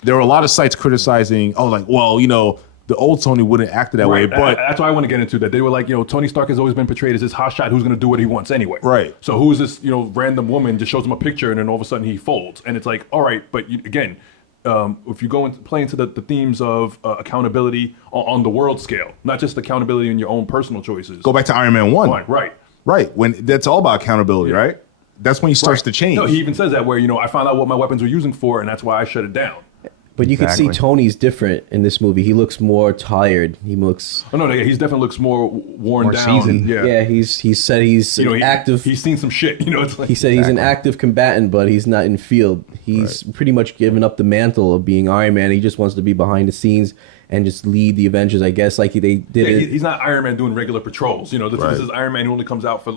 there were a lot of sites criticizing, the old Tony wouldn't act that way. But that's why I want to get into that. They were like, Tony Stark has always been portrayed as this hotshot who's going to do what he wants anyway. Right. So who is this, random woman just shows him a picture and then all of a sudden he folds. And it's like, all right, but again, if you go and play into the themes of accountability on the world scale, not just accountability in your own personal choices. go back to Iron Man 1. Right. Right. When that's all about accountability, right? That's when he starts to change. No, he even says that where, I found out what my weapons were using for and that's why I shut it down. But you can see Exactly. Tony's different in this movie. He looks more tired. He looks... Oh, no, he's definitely looks more worn More down. seasoned. Yeah, he said he's an active... He's seen some shit. It's like, He said he's an active combatant, but he's not in field. He's pretty much given up the mantle of being Iron Man. He just wants to be behind the scenes and just lead the Avengers, I guess, like they did it. he's not Iron Man doing regular patrols. This is Iron Man who only comes out for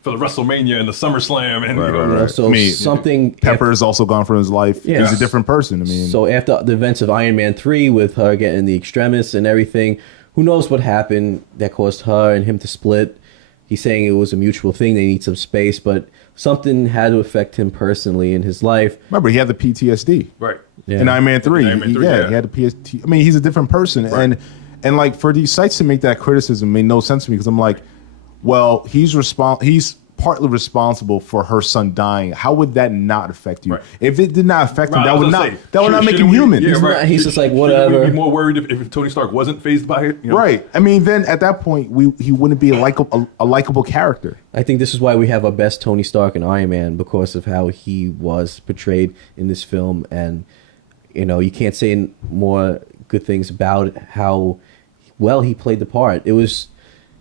for the WrestleMania and the SummerSlam and So I mean, something... Pepper is also gone from his life. Yeah. He's a different person. I mean, So after the events of Iron Man 3 with her getting the extremis and everything, who knows what happened that caused her and him to split. He's saying it was a mutual thing. They need some space, but something had to affect him personally in his life. remember, he had the PTSD. right. Yeah. In Iron Man 3. In Iron Man 3, he yeah. had the PTSD. I mean, he's a different person. And like for these sites to make that criticism made no sense to me because I'm like, well, he's partly responsible for her son dying. How would that not affect you? Right. If it did not affect him, Right, I that was would gonna not say, that would not make him shouldn't we- human. Yeah, right. He's just like, Shouldn't whatever. we be more worried if Tony Stark wasn't phased by it? Right. I mean, then at that point, he wouldn't be a likable character. I think this is why we have our best Tony Stark and Iron Man because of how he was portrayed in this film. And, you can't say more good things about how well he played the part. It was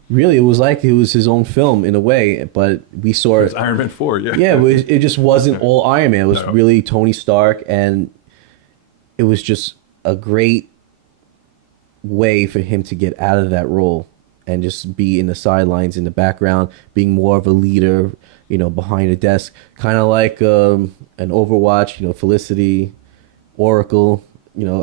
like it was his own film in a way, but we saw It's Iron Man 4, yeah. Yeah, it just wasn't all Iron Man. It was really Tony Stark, and it was just a great way for him to get out of that role and just be in the sidelines, in the background, being more of a leader, behind a desk, kind of like an Overwatch, Felicity, Oracle.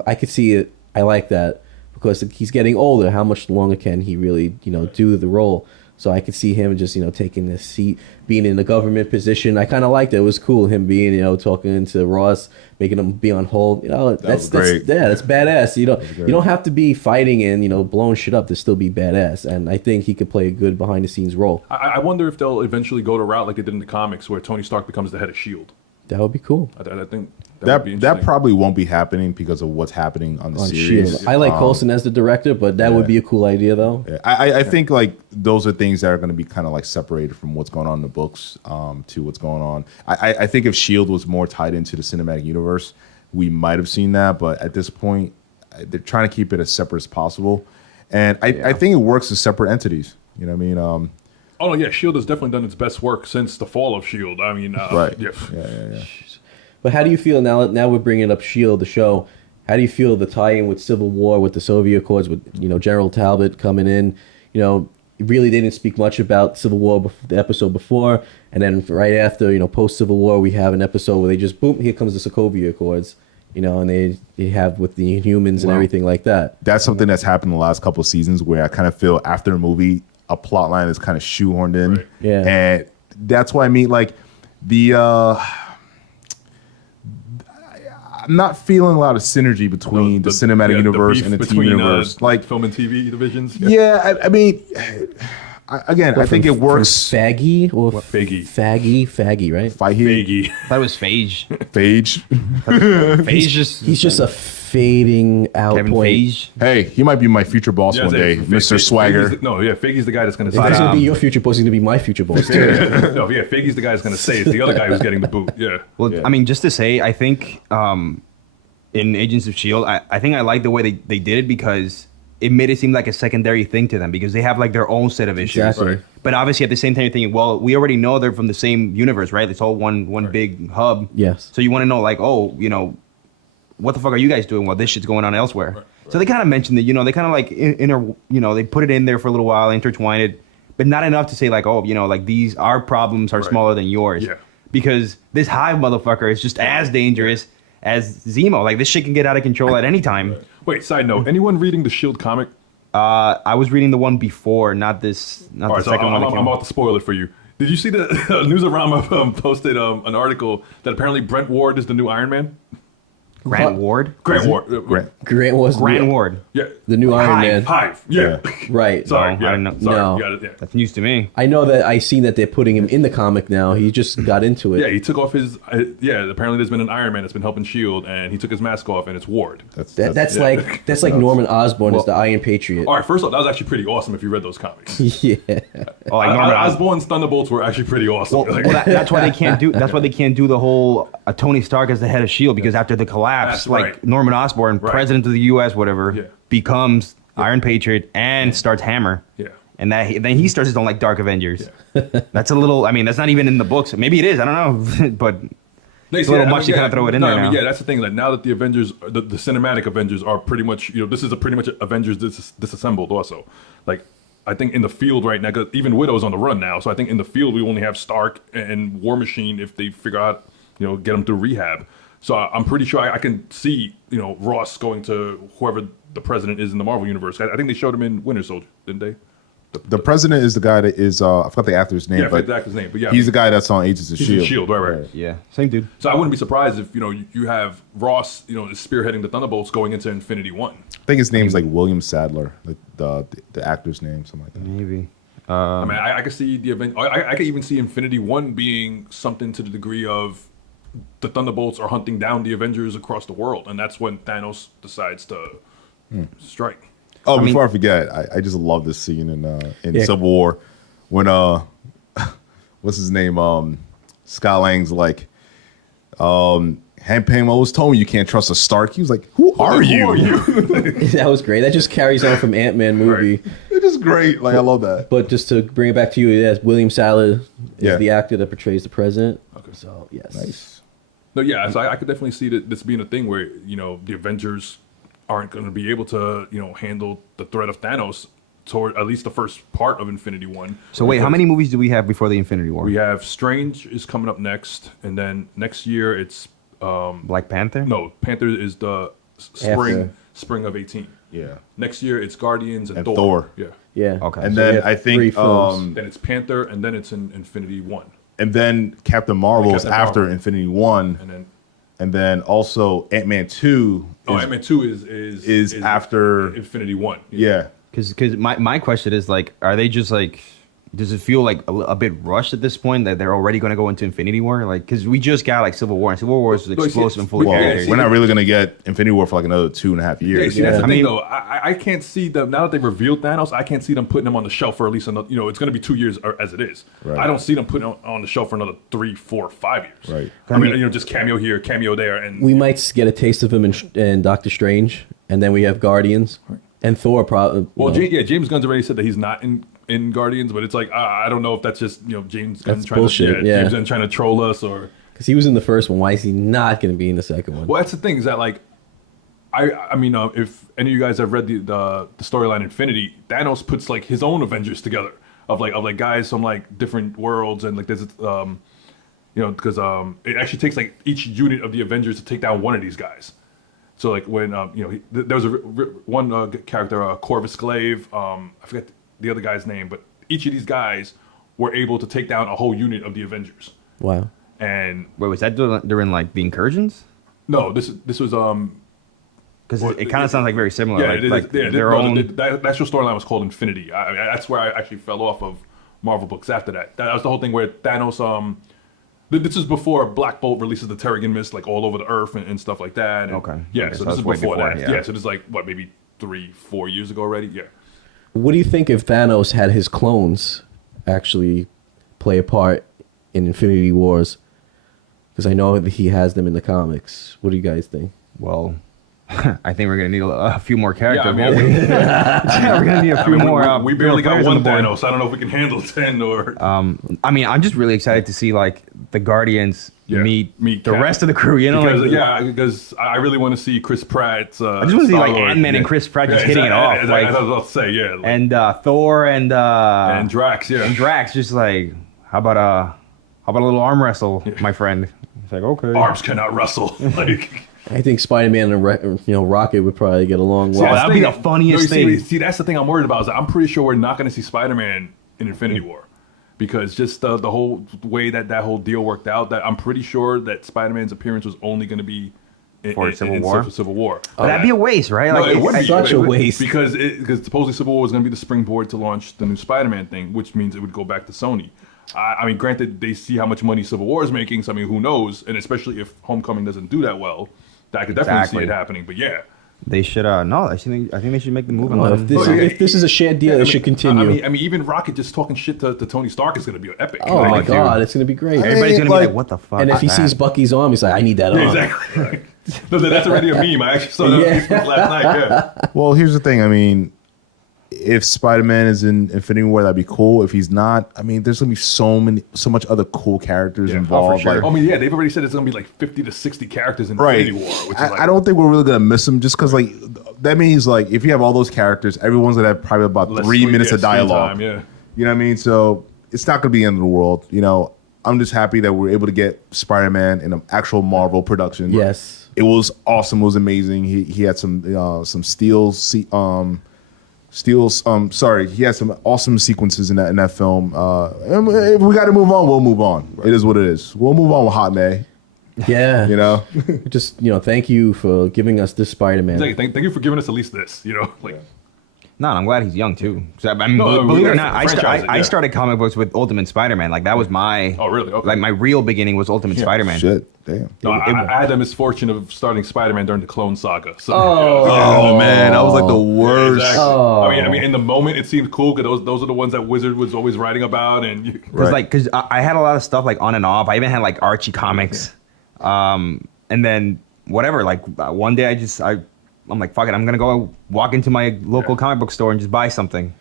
I could see it. I like that because he's getting older. How much longer can he really, do the role? So I could see him just, taking this seat, being in the government position. I kind of liked it. It was cool him being, talking to Ross, making him be on hold. That's great. that's badass. You don't have to be fighting and blowing shit up to still be badass. And I think he could play a good behind the scenes role. I wonder if they'll eventually go to route like they did in the comics where Tony Stark becomes the head of S.H.I.E.L.D. That would be cool. I think would be That interesting. probably won't be happening because of what's happening on the On series. Shield. I like Coulson as the director, but that would be a cool idea though. Yeah, I think like those are things that are going to be kind of like separated from what's going on in the books to what's going on. I think if Shield was more tied into the cinematic universe, we might have seen that. But at this point, they're trying to keep it as separate as possible, and I think it works as separate entities. You know what I mean? Oh no, yeah, Shield has definitely done its best work since the fall of Shield. I mean, Right. Yeah. Yeah. But how do you feel now? Now we're bringing up Shield, the show. How do you feel the tie-in with Civil War, with the Soviet Accords, with General Talbot coming in? Really they didn't speak much about Civil War the episode before, and then right after, post Civil War, we have an episode where they just boom, here comes the Sokovia Accords, and they have with the Inhumans and everything like that. That's something that's happened in the last couple of seasons where I kind of feel after a movie, a plot line is kind of shoehorned in. Right. Yeah. And that's why I mean, like, I'm not feeling a lot of synergy between the cinematic universe beef and the TV between, universe. Like, film and TV divisions. yeah, I mean, I think it works. Faggy or Faggy. Faggy, right? Faggy. That was Phage. Phage. Phage just He's just a fading out Kevin point. Phage. Hey, he might be my future boss Yeah, one day, Mr. Swagger. Faggy's the guy that's going to If say that's it. gonna be your future boss, he's gonna be my future boss too. Faggy's the guy that's going to say it. It's the other guy who's getting the boot. Yeah. Well, Yeah. I mean, just to say, I think in Agents of S.H.I.E.L.D., I think I like the way they did it because it made it seem like a secondary thing to them because they have like their own set of issues. Exactly. Right. But obviously, at the same time, you're thinking, well, we already know they're from the same universe, right? It's all one big hub. Yes. So you want to know, like, what the fuck are you guys doing while this shit's going on elsewhere? Right. So they kind of mentioned that, they kind of like, they put it in there for a little while, intertwined it, but not enough to say like, like these, our problems are Right. smaller than yours. Yeah. Because this Hive motherfucker is just as dangerous as Zemo. Like, this shit can get out of control at any time. Wait, side note. Anyone reading the Shield comic? I was reading the one before, not the All right, so second one. I'm about to spoil it for you. Did you see the Newsarama posted an article that apparently Brent Ward is the new Iron Man? Grant Ward? Grant Ward. Grant was Grant Ward. Yeah. the new Iron Man. Hive. Yeah. Right. Sorry. Oh, Yeah. I didn't know. Sorry. No. You got it, yeah. That's news to me. I know that I seen that they're putting him in the comic now. He just got into it. Yeah, he took off his. Apparently, there's been an Iron Man that's been helping Shield, and he took his mask off, and it's Ward. That's like Norman Osborn is the Iron Patriot. All right, first off, that was actually pretty awesome if you read those comics. Yeah. Oh, like Norman Osborn's Thunderbolts were actually pretty awesome. Well, that's why they can't do. That's why they can't do the whole Tony Stark as the head of Shield because after the collapse, That's like right. Norman Osborn, Right. president of the U.S., whatever, Yeah. becomes Iron Patriot and starts Hammer. Yeah. And then he starts his own like Dark Avengers. That's a little. I mean, that's not even in the books. Maybe it is. I don't know, but it's a little much to kind of throw it in there now. Yeah, that's the thing. Like now that the Avengers, the cinematic Avengers are pretty much, this is a pretty much Avengers disassembled also. Like I think in the field right now, 'cause even Widow's on the run now. So I think in the field we only have Stark and War Machine if they figure out, get them through rehab. So I'm pretty sure I can see, Ross going to whoever the president is in the Marvel universe. I think they showed him in Winter Soldier, didn't they? The president is the guy that is I forgot the actor's name, Yeah, I but forget the actor's name, but yeah. he's the guy that's on Agents of He's Shield. in Shield, right. yeah, same dude. So I wouldn't be surprised if you have Ross, is spearheading the Thunderbolts going into Infinity War. I think his name's like William Sadler, like the actor's name, something like that. Maybe. I mean, I could see the event. I could even see Infinity War being something to the degree of the Thunderbolts are hunting down the Avengers across the world, and that's when Thanos decides to strike. Oh, before I forget, I just love this scene in Civil War when what's his name? Scott Lang's like, Hank Pym always told me you can't trust a Stark. He was like, who are you? That was great. That just carries on from Ant-Man movie. It's just great. Like I love that. But just to bring it back to you, yes, William Sadler is Yeah. the actor that portrays the president. Okay. So yes. Nice. No, yeah, so I could definitely see this being a thing where the Avengers aren't going to be able to handle the threat of Thanos toward at least the first part of Infinity War. So wait, how many movies do we have before the Infinity War? We have Strange is coming up next, and then next year it's Black Panther. no Panther is the spring of 18. Yeah. Next year it's Guardians and, And Thor. Thor. Yeah. Yeah. Okay. And So we then have I 3 think films. Then it's Panther, and then it's in Infinity War, and then Captain Marvel is Captain after Marvel. Infinity One, and then and also Ant-Man 2 Ant-Man 2 is after Infinity War. yeah. Because my question is like, are they just like, does it feel like a bit rushed at this point that they're already going to go into Infinity War? Like, because we just got like Civil War, and Civil War was explosive and full of Well, characters. we're not really gonna get Infinity War for like another 2.5 Yeah, years. see, that's the I thing, mean- though. I can't see them now that they've revealed Thanos. I can't see them putting him on the shelf for at least another. It's going to be 2 years as it is. Right. I don't see them putting him on the shelf for another 3, 4, 5 years. Right. I mean, just cameo here, cameo there, and We might get a taste of him in Doctor Strange, and then we have Guardians and Thor. Probably. well, James Gunn's already said that he's not in Guardians, but it's like I don't know if that's just James Gunn That's trying bullshit, to yeah. James Gunn trying to troll us or. because he was in the first one. Why is he not going to be in the second one? Well, that's the thing is that like, I mean, if any of you guys have read the storyline Infinity, Thanos puts like his own Avengers together of like guys from like different worlds and like there's because it actually takes like each unit of the Avengers to take down one of these guys. So like when there was one character, Corvus Glaive, I forget the other guy's name, but each of these guys were able to take down a whole unit of the Avengers. Wow. And Wait, was that during like the incursions? no, this was Because Well, it kind of sounds like very similar. yeah, like, it is. like Yeah, their own. that actual storyline was called Infinity. That's where I actually fell off of Marvel books after that. That was the whole thing where Thanos. This is before Black Bolt releases the Terrigen Mist like all over the Earth and stuff like that. And, Okay. Yeah, Okay, so so this is that's way before that. before, Yeah. yeah. So this is like what maybe 3-4 years ago already. Yeah. What do you think if Thanos had his clones actually play a part in Infinity Wars? Because I know that he has them in the comics. What do you guys think? Well, I think we're gonna need a few more characters. Yeah, I won't we? mean, We're gonna need a few more. we barely got players on one the board. Thanos. I don't know if we can handle 10 or. I mean, I'm just really excited to see like the Guardians Yeah, meet the Cap. rest of the crew. You know, because, like, because I really want to see Chris Pratt. I just want to see like Ant-Man and Chris Pratt just hitting it off, Exactly, like, I was about to say, yeah. Like, and Thor and Drax, yeah. and Drax, just like how about a little arm wrestle, my friend? It's like okay. Arms cannot wrestle. Like. I think Spider-Man and Rocket would probably get along See, well. Oh, that's that'd be thing- the funniest thing. See, that's the thing I'm worried about. Is that I'm pretty sure we're not going to see Spider-Man in Infinity War, because just the whole way that whole deal worked out. That I'm pretty sure that Spider-Man's appearance was only going to be For Civil War? Civil War. But that'd be a waste, right? No, Like, it would be such a it would- waste. because supposedly Civil War was going to be the springboard to launch the new Spider-Man thing, which means it would go back to Sony. I mean, granted, they see how much money Civil War is making, so I mean, who knows? And especially if Homecoming doesn't do that well, I could definitely Exactly. see it happening. But yeah. They should no. I think they should make the move. And Well, let if them- this, Oh, yeah. if this is a shared deal, it should continue. I mean, even Rocket just talking shit to Tony Stark is going to be epic. oh my Like, God, it's gonna be great. Everybody's gonna be like- like, "What the fuck?" And if he man? sees Bucky's arm, he's like, "I need that arm." Yeah, exactly. No, that's already a meme. I actually saw that on Yeah. Facebook last night. Yeah. Well, here's the thing. I mean, if Spider-Man is in Infinity War, that'd be cool. If he's not, I mean, there's gonna be so much other cool characters Yeah, involved. sure. Like, I mean, yeah, they've already said it's going to be like 50 to 60 characters in right. Infinity War. Which is like, I don't think we're really gonna miss him just because, like, that means like if you have all those characters, everyone's gonna have probably about less 3 screen- minutes yeah, of dialogue. screen time, yeah. You know what I mean? So it's not gonna be the end of the world. You know, I'm just happy that we're able to get Spider-Man in an actual Marvel production. Yes. It was awesome. It was amazing. He had some steals. He had some awesome sequences in that film. And if we got to move on, we'll move on. Right. It is what it is. We'll move on with Hot May. Yeah. You know, Just thank you for giving us this Spider-Man. Thank you for giving us at least this, like. No, I'm glad he's young too. 'Cause I mean, No, believe it or yeah, not, franchise it, I yeah. started comic books with Ultimate Spider-Man. Like that was my Oh, really? Okay. like my real beginning was Ultimate Spider-Man. shit, damn. No, I had the misfortune of starting Spider-Man during the Clone Saga. So, Oh man, that was like the yeah, worst. exactly. Oh. I mean, in the moment it seemed cool because those are the ones that Wizard was always writing about, and Because I had a lot of stuff like on and off. I even had like Archie comics, and then whatever. Like one day I'm like, fuck it, I'm gonna go walk into my local comic book store and just buy something,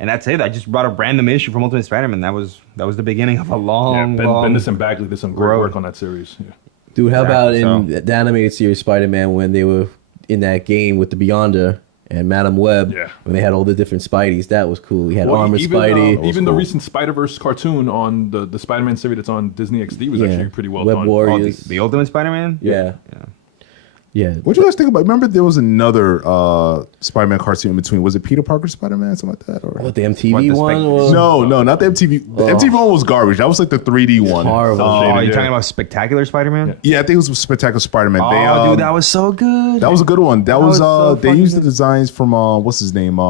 and that's it. I just bought a random issue from Ultimate Spider-Man. That was the beginning of a long, long. Bendis and Bagley did some great road. work on that series. Yeah. Dude, how about in Exactly, the animated series Spider-Man when they were in that game with the Beyonder and Madam Web, Yeah. when they had all the different Spideys? That was cool. You had Armor even, Spidey. even the cool. recent Spider-Verse cartoon on the Spider-Man series that's on Disney XD was Yeah. actually pretty well Web done. Warriors. The Ultimate Spider-Man. Yeah. Yeah. What you guys think about? Remember, there was another Spider-Man cartoon in between. Was it Peter Parker Spider-Man, something like that? Or What, the MTV What, the one? spec- Or? no, not the MTV. The MTV one was garbage. That was like the 3D one. Horrible. Oh, Shaded, you're yeah. talking about Spectacular Spider-Man? Yeah, I think it was Spectacular Spider-Man. Oh, dude, that was so good. that was a good one. That was was so they fucking used the good. designs from what's his name?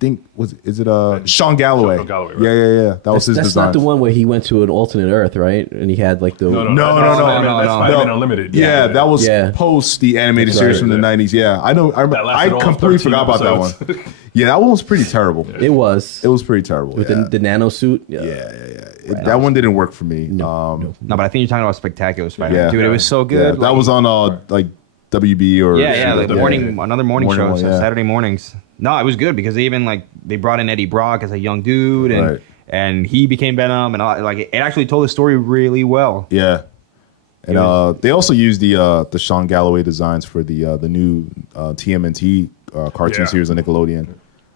think is it Sean Galloway? Sean Galloway, right. Yeah. That was his That's design. not the one where he went to an alternate Earth, right? And he had like the No. No. That's Spider-Man Unlimited. Yeah, that was Yeah. post the animated That's series right. from the 90s. Yeah, I know. I lasted all of completely 13 forgot about that episodes. one. Yeah, that one was pretty terrible. It was. It was pretty terrible. with yeah. the nano suit. That one didn't work for me. No. No, but I think you're talking about Spectacular Spider-Man. Yeah. Dude, it was so good. Yeah, that was on like WB or Yeah, like something. another morning show, one, so yeah. Saturday mornings. No, it was good because they even they brought in Eddie Brock as a young dude, and Right. and he became Venom, and it actually told the story really well. Yeah. And they also used the Sean Galloway designs for the new TMNT cartoon Yeah. series on Nickelodeon.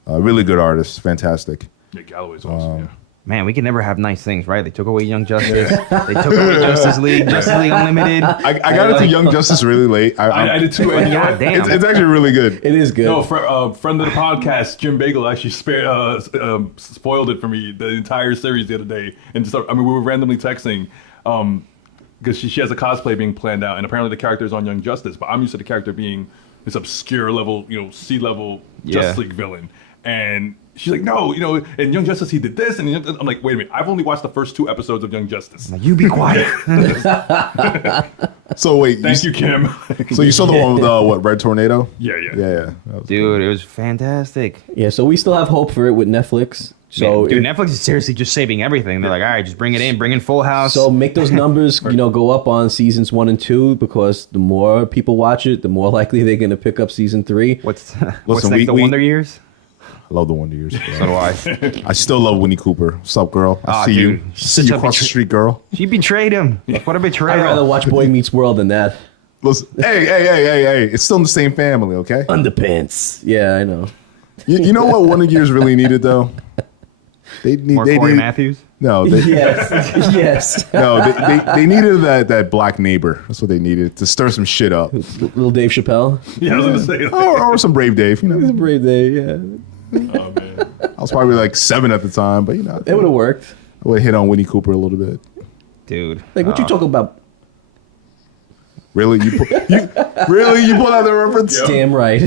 Really good artist, fantastic. Yeah, Galloway's awesome. Yeah. Man, we can never have nice things, right? They took away Young Justice. They took away Justice League Unlimited. I got into Young Justice really late. I did too. And God damn. It's actually really good. It is good. No, friend of the podcast, Jim Bagel, actually spoiled it for me the entire series the other day. And just, we were randomly texting because she has a cosplay being planned out, and apparently the character is on Young Justice, but I'm used to the character being this obscure level, C-level Justice League villain. And she's like, no, in Young Justice he did this, and I'm like, wait a minute, I've only watched the first 2 episodes of Young Justice. You be quiet. So wait, Thank you, Kim. So you saw the one with Red Tornado? Yeah. Yeah. That was Dude, it was fantastic. Yeah, so we still have hope for it with Netflix. So Dude, Netflix is seriously just saving everything. They're like, all right, just bring it in, bring in Full House. So make those numbers, go up on seasons 1 and 2 because the more people watch it, the more likely they're gonna pick up season 3. what's Listen, next? The Wonder Years? I love the Wonder Years. Yeah. So do I. I still love Winnie Cooper. What's up, girl? I Ah, see dude. you. See you across the street, girl. She betrayed him. What a betrayal. I'd rather watch Boy Meets World than that. Listen, hey. It's still in the same family, okay? Underpants. Yeah, I know. You know what Wonder Years really needed, though? They More Corey Matthews? No, Yes, yes. no, they needed that black neighbor. That's what they needed to stir some shit up. Little Dave Chappelle. Yeah, I was going to say that. Or some Brave Dave, It's a brave day. Yeah, Oh, man. I was probably like 7 at the time, but it would have worked. I would have hit on Winnie Cooper a little bit. Dude. Like what you talking about? Really, you pull out the reference? Yep. Damn right.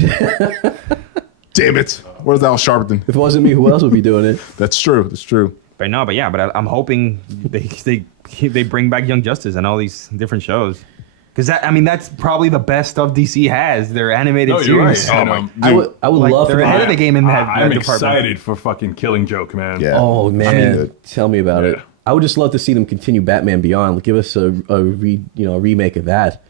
Damn it! Where's Al Sharpton? If it wasn't me, who else would be doing it? That's true. But I'm hoping they bring back Young Justice and all these different shows. Because that's probably the best stuff DC has. Their animated No, you're series. right. And, I would Like, love they're for ahead of that. the game in that I'm department. excited for fucking Killing Joke, man. Yeah. Oh man, mean, tell me about it. Yeah. I would just love to see them continue Batman Beyond. Give us a remake of that.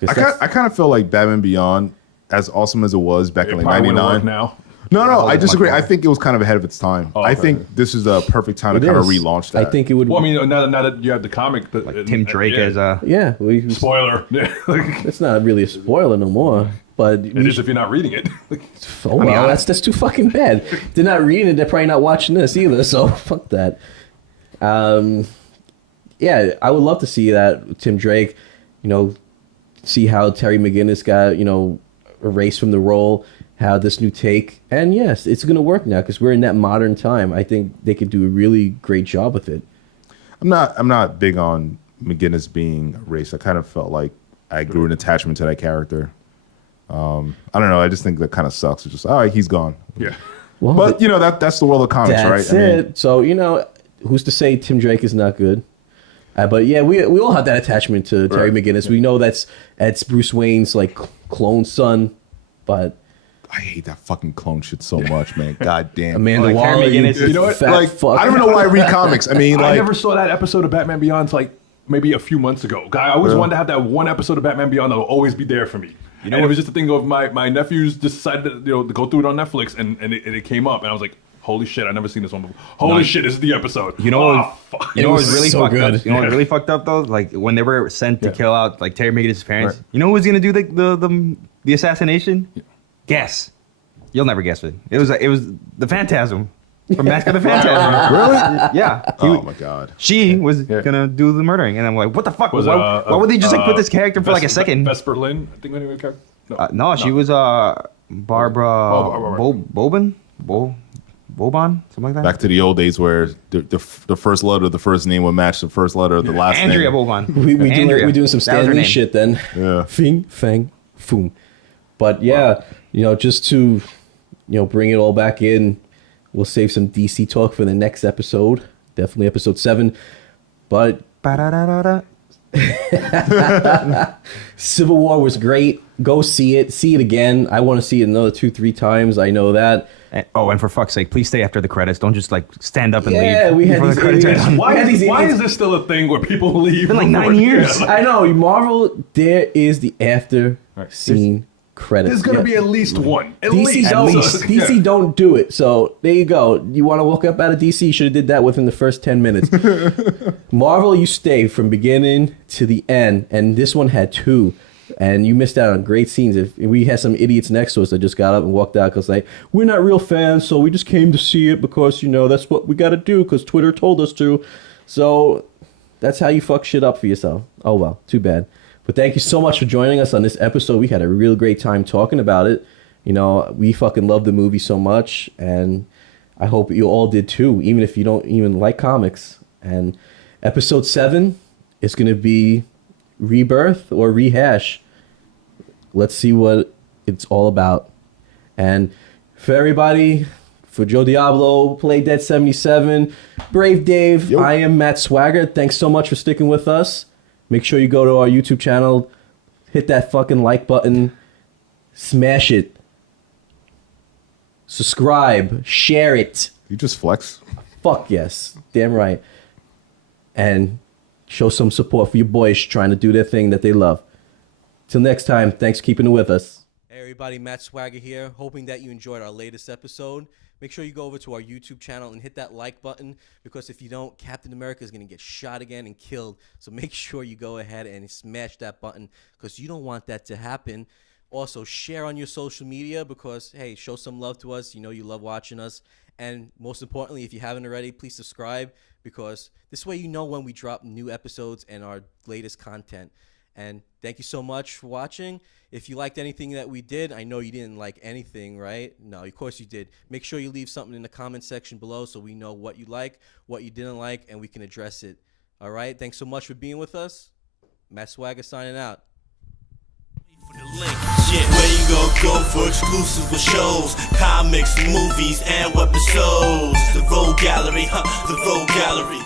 'Cause I that's- kind of feel like Batman Beyond, as awesome as it was back It in like probably wouldn't work '99. now. No, I it's disagree. much I more. think it was kind of ahead of its time. Oh, I okay. think this is a perfect time to it kind of is. relaunch that. I think it would. Well, I mean, now that you have the comic, Tim Drake yeah. as a. yeah, Spoiler. it's not really a spoiler no more. But It is if you're not reading it. oh well, that's too fucking bad. They're not reading it. They're probably not watching this either. So fuck that. Yeah, I would love to see that Tim Drake. See how Terry McGinnis got erased from the role. How this new take, and yes, it's gonna work now because we're in that modern time. I think they could do a really great job with it. I'm not big on McGinnis being erased. I kind of felt like I grew an attachment to that character. I don't know. I just think that kind of sucks. It's just all right, he's gone. Yeah. Well, But that's the world of comics, that's right? it. So who's to say Tim Drake is not good? But yeah, we all have that attachment to Terry Right. McGinnis. We know that's Bruce Wayne's like clone son, but I hate that fucking clone shit so much, man. God damn. Amanda Like Terry Waller, McGinnis, you know what? fat Like fuck. I don't even know why I read comics. I mean, I like never saw that episode of Batman Beyond until like maybe a few months ago. I always wanted to have that one episode of Batman Beyond that will always be there for me. And it was just a thing of my nephews just decided to go through it on Netflix and it came up and I was like, holy shit, I've never seen this one before. Holy shit, this is the episode. You know what? Fuck. You know what was really so fucked good. up? You know what was really fucked up though? Like when they were sent to kill out like Terry McGinnis' parents. Right. You know who was gonna do the assassination? Guess. You'll never guess it. It was the Phantasm from Mask of the Phantasm. really? Yeah. Oh my god. She was gonna do the murdering, and I'm like, what the fuck? Why would they just like put this character for like a second? Vesper Lynn, I think her character. No, she was Barbara Boban, something like that. Back to the old days where the first letter of the first name would match the first letter of the last Andrea name. Boban. we doing some That was her Stanley name. shit then. Yeah. Fing fang foom. But yeah, just to bring it all back in. We'll save some DC talk for the next episode. Definitely episode 7. But Ba-da-da-da-da. Civil War was great. Go see it. See it again. I want to see it another 2-3 times. I know that. And for fuck's sake, please stay after the credits. Don't just like stand up and Yeah, leave. we had before these the credits are idiots. done. Why is this still a thing where people leave? It's been like before- 9 years. Yeah, I know. Marvel, there is the after scene credits. There's gonna Yeah. be at least one. At DC least. don't. So, DC yeah. don't do it. So there you go. You want to walk up out of DC? You should have did that within the first 10 minutes. Marvel, you stay from beginning to the end, and this one had 2, and you missed out on great scenes. If we had some idiots next to us that just got up and walked out because like we're not real fans, so we just came to see it because that's what we got to do because Twitter told us to. So that's how you fuck shit up for yourself. Oh well, too bad. But thank you so much for joining us on this episode. We had a real great time talking about it. We fucking love the movie so much, and I hope you all did too, even if you don't even like comics. And episode 7 is going to be rebirth or rehash. Let's see what it's all about. And for everybody, for Joe Diablo, Play Dead 77, Brave Dave, I am Matt Swagger. Thanks so much for sticking with us. Make sure you go to our YouTube channel, hit that fucking like button, smash it, subscribe, share it. You just flex. Fuck yes, damn right. And show some support for your boys trying to do their thing that they love. Till next time, thanks for keeping it with us. Hey everybody, Matt Swagger here, hoping that you enjoyed our latest episode. Make sure you go over to our YouTube channel and hit that like button, because if you don't, Captain America is going to get shot again and killed. So make sure you go ahead and smash that button, because you don't want that to happen. Also, share on your social media because, hey, show some love to us. You love watching us. And most importantly, if you haven't already, please subscribe, because this way you know when we drop new episodes and our latest content. And thank you so much for watching. If you liked anything that we did, I know you didn't like anything, right? No, of course you did. Make sure you leave something in the comment section below so we know what you like, what you didn't like, and we can address it. All right? Thanks so much for being with us. Matt Swagger signing out. For the link, shit, where you go for exclusive for shows, comics, movies, and webisodes. The Road Gallery, the Road Gallery.